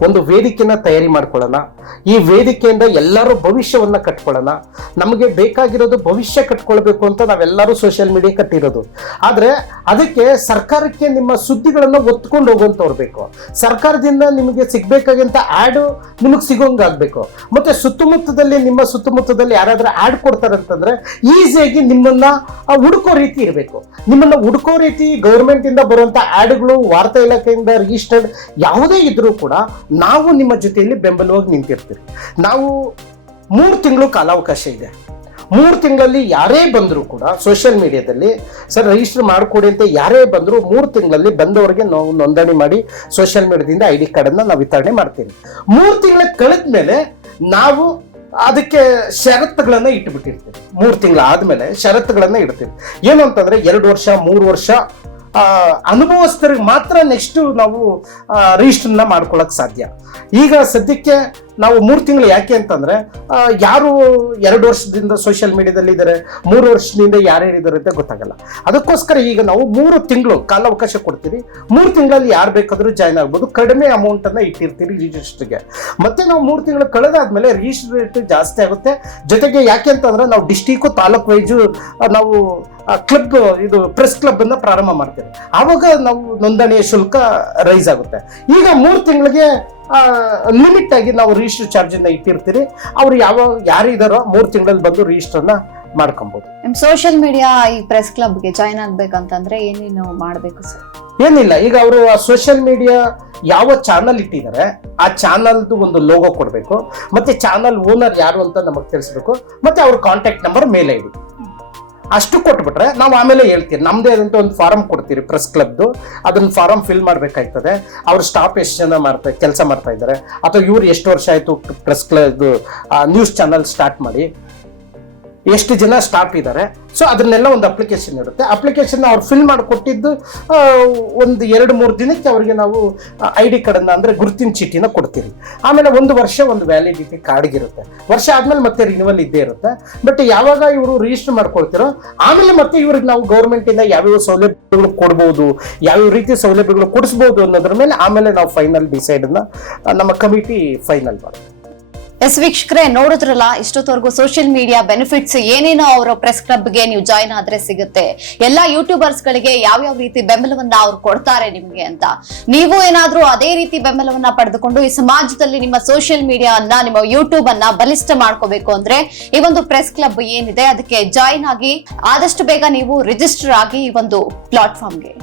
ಒಂದು ವೇದಿಕೆನ ತಯಾರಿ ಮಾಡ್ಕೊಳ್ಳೋಣ. ಈ ವೇದಿಕೆಯಿಂದ ಎಲ್ಲರೂ ಭವಿಷ್ಯವನ್ನ ಕಟ್ಕೊಳ್ಳೋಣ. ನಮಗೆ ಬೇಕಾಗಿರೋದು ಭವಿಷ್ಯ ಕಟ್ಕೊಳ್ಬೇಕು ಅಂತ ನಾವೆಲ್ಲರೂ ಸೋಷಿಯಲ್ ಮೀಡಿಯಾ ಕಟ್ಟಿರೋದು. ಆದ್ರೆ ಅದಕ್ಕೆ ಸರ್ಕಾರಕ್ಕೆ ನಿಮ್ಮ ಸುದ್ದಿಗಳನ್ನು ಒತ್ಕೊಂಡು ಹೋಗುವಂತವ್ರು ಬೇಕು. ಸರ್ಕಾರದಿಂದ ನಿಮಗೆ ಸಿಗ್ಬೇಕಾಗಿಂತ ಆಡ್ ನಿಮಗೆ ಸಿಗೋಂಗಾಗ್ಬೇಕು. ಮತ್ತೆ ನಿಮ್ಮ ಸುತ್ತಮುತ್ತದಲ್ಲಿ ಯಾರಾದ್ರೂ ಆಡ್ ಕೊಡ್ತಾರಂತಂದ್ರೆ ಈಸಿಯಾಗಿ ನಿಮ್ಮನ್ನ ಹುಡುಕೋ ರೀತಿ ಇರಬೇಕು. ನಿಮ್ಮನ್ನ ಹುಡುಕೋ ರೀತಿ ಗೌರ್ಮೆಂಟ್ ಇಂದ ಬರುವಂತ ಆಡ್ಗಳು, ವಾರ್ತಾ ಇಲಾಖೆಯಿಂದ ರಿಜಿಸ್ಟರ್ಡ್ ಯಾವುದೇ ಇದ್ರೂ ಕೂಡ ನಾವು ನಿಮ್ಮ ಜೊತೆಯಲ್ಲಿ ಬೆಂಬಲವಾಗಿ ನಿಂತಿರ್ತೀವಿ. ನಾವು 3 ತಿಂಗಳು ಕಾಲಾವಕಾಶ ಇದೆ. 3 ತಿಂಗಳಲ್ಲಿ ಯಾರೇ ಬಂದರೂ ಕೂಡ ಸೋಷಿಯಲ್ ಮೀಡಿಯಾದಲ್ಲಿ ಸರ್ ರಿಜಿಸ್ಟರ್ ಮಾಡಿಕೊಡಿ ಅಂತ ಯಾರೇ ಬಂದರೂ 3 ತಿಂಗಳಲ್ಲಿ ಬಂದವರಿಗೆ ನಾವು ನೋಂದಣಿ ಮಾಡಿ ಸೋಷಿಯಲ್ ಮೀಡಿಯಾದಿಂದ ID ಕಾರ್ಡನ್ನು ನಾವು ವಿತರಣೆ ಮಾಡ್ತೀವಿ. 3 ತಿಂಗಳ ಕಳೆದ ಮೇಲೆ ನಾವು ಅದಕ್ಕೆ ಷರತ್ತುಗಳನ್ನ ಇಟ್ಟುಬಿಟ್ಟಿರ್ತೀವಿ. 3 ತಿಂಗಳ ಆದ್ಮೇಲೆ ಷರತ್ತುಗಳನ್ನ ಇಡ್ತೀವಿ. ಏನು ಅಂತಂದ್ರೆ 2 ವರ್ಷ 3 ವರ್ಷ ಅನುಭವಸ್ಥರಿಗೆ ಮಾತ್ರ ನೆಕ್ಸ್ಟ್ ನಾವು ರಿಜಿಸ್ಟರ್ನ ಮಾಡ್ಕೊಳಕ್ ಸಾಧ್ಯ. ಈಗ ಸದ್ಯಕ್ಕೆ ನಾವು 3 ತಿಂಗಳು ಯಾಕೆ ಅಂತಂದ್ರೆ ಯಾರು 2 ವರ್ಷದಿಂದ ಸೋಷಿಯಲ್ ಮೀಡಿಯಾದಲ್ಲಿ ಇದ್ದಾರೆ, 3 ವರ್ಷದಿಂದ ಯಾರ್ಯಾರಿದ್ದಾರೆ ಅಂತ ಗೊತ್ತಾಗಲ್ಲ. ಅದಕ್ಕೋಸ್ಕರ ಈಗ ನಾವು 3 ತಿಂಗಳು ಕಾಲಾವಕಾಶ ಕೊಡ್ತೀವಿ. 3 ತಿಂಗಳಲ್ಲಿ ಯಾರು ಬೇಕಾದ್ರೂ ಜಾಯ್ನ್ ಆಗ್ಬೋದು. ಕಡಿಮೆ ಅಮೌಂಟ್ ಅನ್ನ ಇಟ್ಟಿರ್ತೀವಿ ರಿಜಿಸ್ಟರ್ಗೆ. ಮತ್ತೆ ನಾವು 3 ತಿಂಗಳು ಕಳೆದಾದ್ಮೇಲೆ ರಿಜಿಸ್ಟರ್ ರೇಟ್ ಜಾಸ್ತಿ ಆಗುತ್ತೆ. ಜೊತೆಗೆ ಯಾಕೆ ಅಂತಂದ್ರೆ ನಾವು ಡಿಸ್ಟಿಕ್ ತಾಲೂಕು ವೈಜು ನಾವು ಕ್ಲಬ್ ಇದು ಪ್ರೆಸ್ ಕ್ಲಬ್ ಅನ್ನ ಪ್ರಾರಂಭ ಮಾಡ್ತೇವೆ. ಆವಾಗ ನಾವು ನೋಂದಣಿಯ ಶುಲ್ಕ ರೈಸ್ ಆಗುತ್ತೆ. ಈಗ 3 ತಿಂಗಳಿಗೆ ಲಿಮಿಟ್ ಆಗಿ ನಾವು ರಿಜಿಸ್ಟರ್ ಚಾರ್ಜ್ ಅನ್ನ ಇಟ್ಟಿರ್ತೀರಿ. ಅವ್ರು ಯಾರಿದಾರೋ 3 ತಿಂಗಳಲ್ಲಿ ಬಂದು ರಿಜಿಸ್ಟರ್ನ ಮಾಡ್ಕೊಬಹುದು. ಸೋಷಿಯಲ್ ಮೀಡಿಯಾ ಈ ಪ್ರೆಸ್ ಕ್ಲಬ್ಗೆ ಜಾಯ್ನ್ ಆಗ್ಬೇಕಂತಂದ್ರೆ ಏನೇನು ಮಾಡ್ಬೇಕು ಸರ್? ಏನಿಲ್ಲ, ಈಗ ಅವರು ಆ ಸೋಷಿಯಲ್ ಮೀಡಿಯಾ ಯಾವ ಚಾನಲ್ ಇಟ್ಟಿದ್ದಾರೆ ಆ ಚಾನಲ್ದು ಒಂದು ಲೋಗೋ ಕೊಡಬೇಕು. ಮತ್ತೆ ಚಾನಲ್ ಓನರ್ ಯಾರು ಅಂತ ನಮಗೆ ತಿಳಿಸ್ಬೇಕು. ಮತ್ತೆ ಅವ್ರ ಕಾಂಟ್ಯಾಕ್ಟ್ ನಂಬರ್, ಮೇಲ್ ID ಅಷ್ಟು ಕೊಟ್ಬಿಟ್ರೆ ನಾವು ಆಮೇಲೆ ಹೇಳ್ತೀವಿ. ನಮ್ದೇ ಆದಂತ ಒಂದು ಫಾರಂ ಕೊಡ್ತೀರಿ ಪ್ರೆಸ್ ಕ್ಲಬ್ದು. ಅದನ್ನ ಫಾರಂ ಫಿಲ್ ಮಾಡ್ಬೇಕಾಗ್ತದೆ. ಅವ್ರ ಸ್ಟಾಫ್ ಎಷ್ಟು ಜನ ಕೆಲಸ ಮಾಡ್ತಾ ಇದ್ದಾರೆ, ಅಥವಾ ಇವ್ರು ಎಷ್ಟು ವರ್ಷ ಆಯ್ತು press club news channel start ಮಾಡಿ, ಎಷ್ಟು ಜನ ಸ್ಟಾಫ್ ಇದ್ದಾರೆ. ಸೊ ಅದನ್ನೆಲ್ಲ ಒಂದು ಅಪ್ಲಿಕೇಶನ್ ಇರುತ್ತೆ. ಅಪ್ಲಿಕೇಶನ್ ಅವ್ರು ಫಿಲ್ ಮಾಡಿ ಕೊಟ್ಟಿದ್ದು ಒಂದು 2-3 ದಿನಕ್ಕೆ ಅವರಿಗೆ ನಾವು ID ಕಾರ್ಡನ್ನು ಅಂದರೆ ಗುರುತಿನ ಚೀಟಿನ ಕೊಡ್ತೀರಿ. ಆಮೇಲೆ 1 ವರ್ಷ ಒಂದು ವ್ಯಾಲಿಡಿಟಿ ಕಾರ್ಡ್ಗಿರುತ್ತೆ. ವರ್ಷ ಆದ್ಮೇಲೆ ಮತ್ತೆ ರಿನ್ಯೂವಲ್ ಇದ್ದೇ ಇರುತ್ತೆ. ಬಟ್ ಯಾವಾಗ ಇವರು ರಿಜಿಸ್ಟರ್ ಮಾಡ್ಕೊಳ್ತಿರೋ ಆಮೇಲೆ ಮತ್ತೆ ಇವ್ರಿಗೆ ನಾವು ಗೌರ್ಮೆಂಟಿಂದ ಯಾವ್ಯಾವ ಸೌಲಭ್ಯಗಳು ಕೊಡ್ಬೋದು, ಯಾವ್ಯಾವ ರೀತಿ ಸೌಲಭ್ಯಗಳು ಕೊಡಿಸ್ಬೋದು ಅನ್ನೋದ್ರ ಮೇಲೆ ಆಮೇಲೆ ನಾವು ಫೈನಲ್ ಡಿಸೈಡನ್ನು ನಮ್ಮ ಕಮಿಟಿ ಫೈನಲ್ ಮಾಡುತ್ತೆ. ಎಸ್ ವೀಕ್ಷಕರೇ, ನೋಡಿದ್ರಲ್ಲ ಇಷ್ಟೊತ್ತವರೆಗೂ ಸೋಷಿಯಲ್ ಮೀಡಿಯಾ ಬೆನಿಫಿಟ್ಸ್ ಏನೇನೋ ಅವರ ಪ್ರೆಸ್ ಕ್ಲಬ್ಗೆ ನೀವು ಜಾಯ್ನ್ ಆದ್ರೆ ಸಿಗುತ್ತೆ. ಎಲ್ಲಾ ಯೂಟ್ಯೂಬರ್ಸ್ ಗಳಿಗೆ ಯಾವ್ಯಾವ ರೀತಿ ಬೆಂಬಲವನ್ನ ಅವ್ರು ಕೊಡ್ತಾರೆ ನಿಮ್ಗೆ ಅಂತ. ನೀವು ಏನಾದ್ರೂ ಅದೇ ರೀತಿ ಬೆಂಬಲವನ್ನ ಪಡೆದುಕೊಂಡು ಈ ಸಮಾಜದಲ್ಲಿ ನಿಮ್ಮ ಸೋಷಿಯಲ್ ಮೀಡಿಯಾ ಅನ್ನ, ನಿಮ್ಮ ಯೂಟ್ಯೂಬ್ ಅನ್ನ ಬಲಿಷ್ಠ ಮಾಡ್ಕೋಬೇಕು ಅಂದ್ರೆ ಈ ಒಂದು ಪ್ರೆಸ್ ಕ್ಲಬ್ ಏನಿದೆ ಅದಕ್ಕೆ ಜಾಯಿನ್ ಆಗಿ ಆದಷ್ಟು ಬೇಗ ನೀವು ರಿಜಿಸ್ಟರ್ ಆಗಿ ಈ ಒಂದು ಪ್ಲಾಟ್ಫಾರ್ಮ್ಗೆ.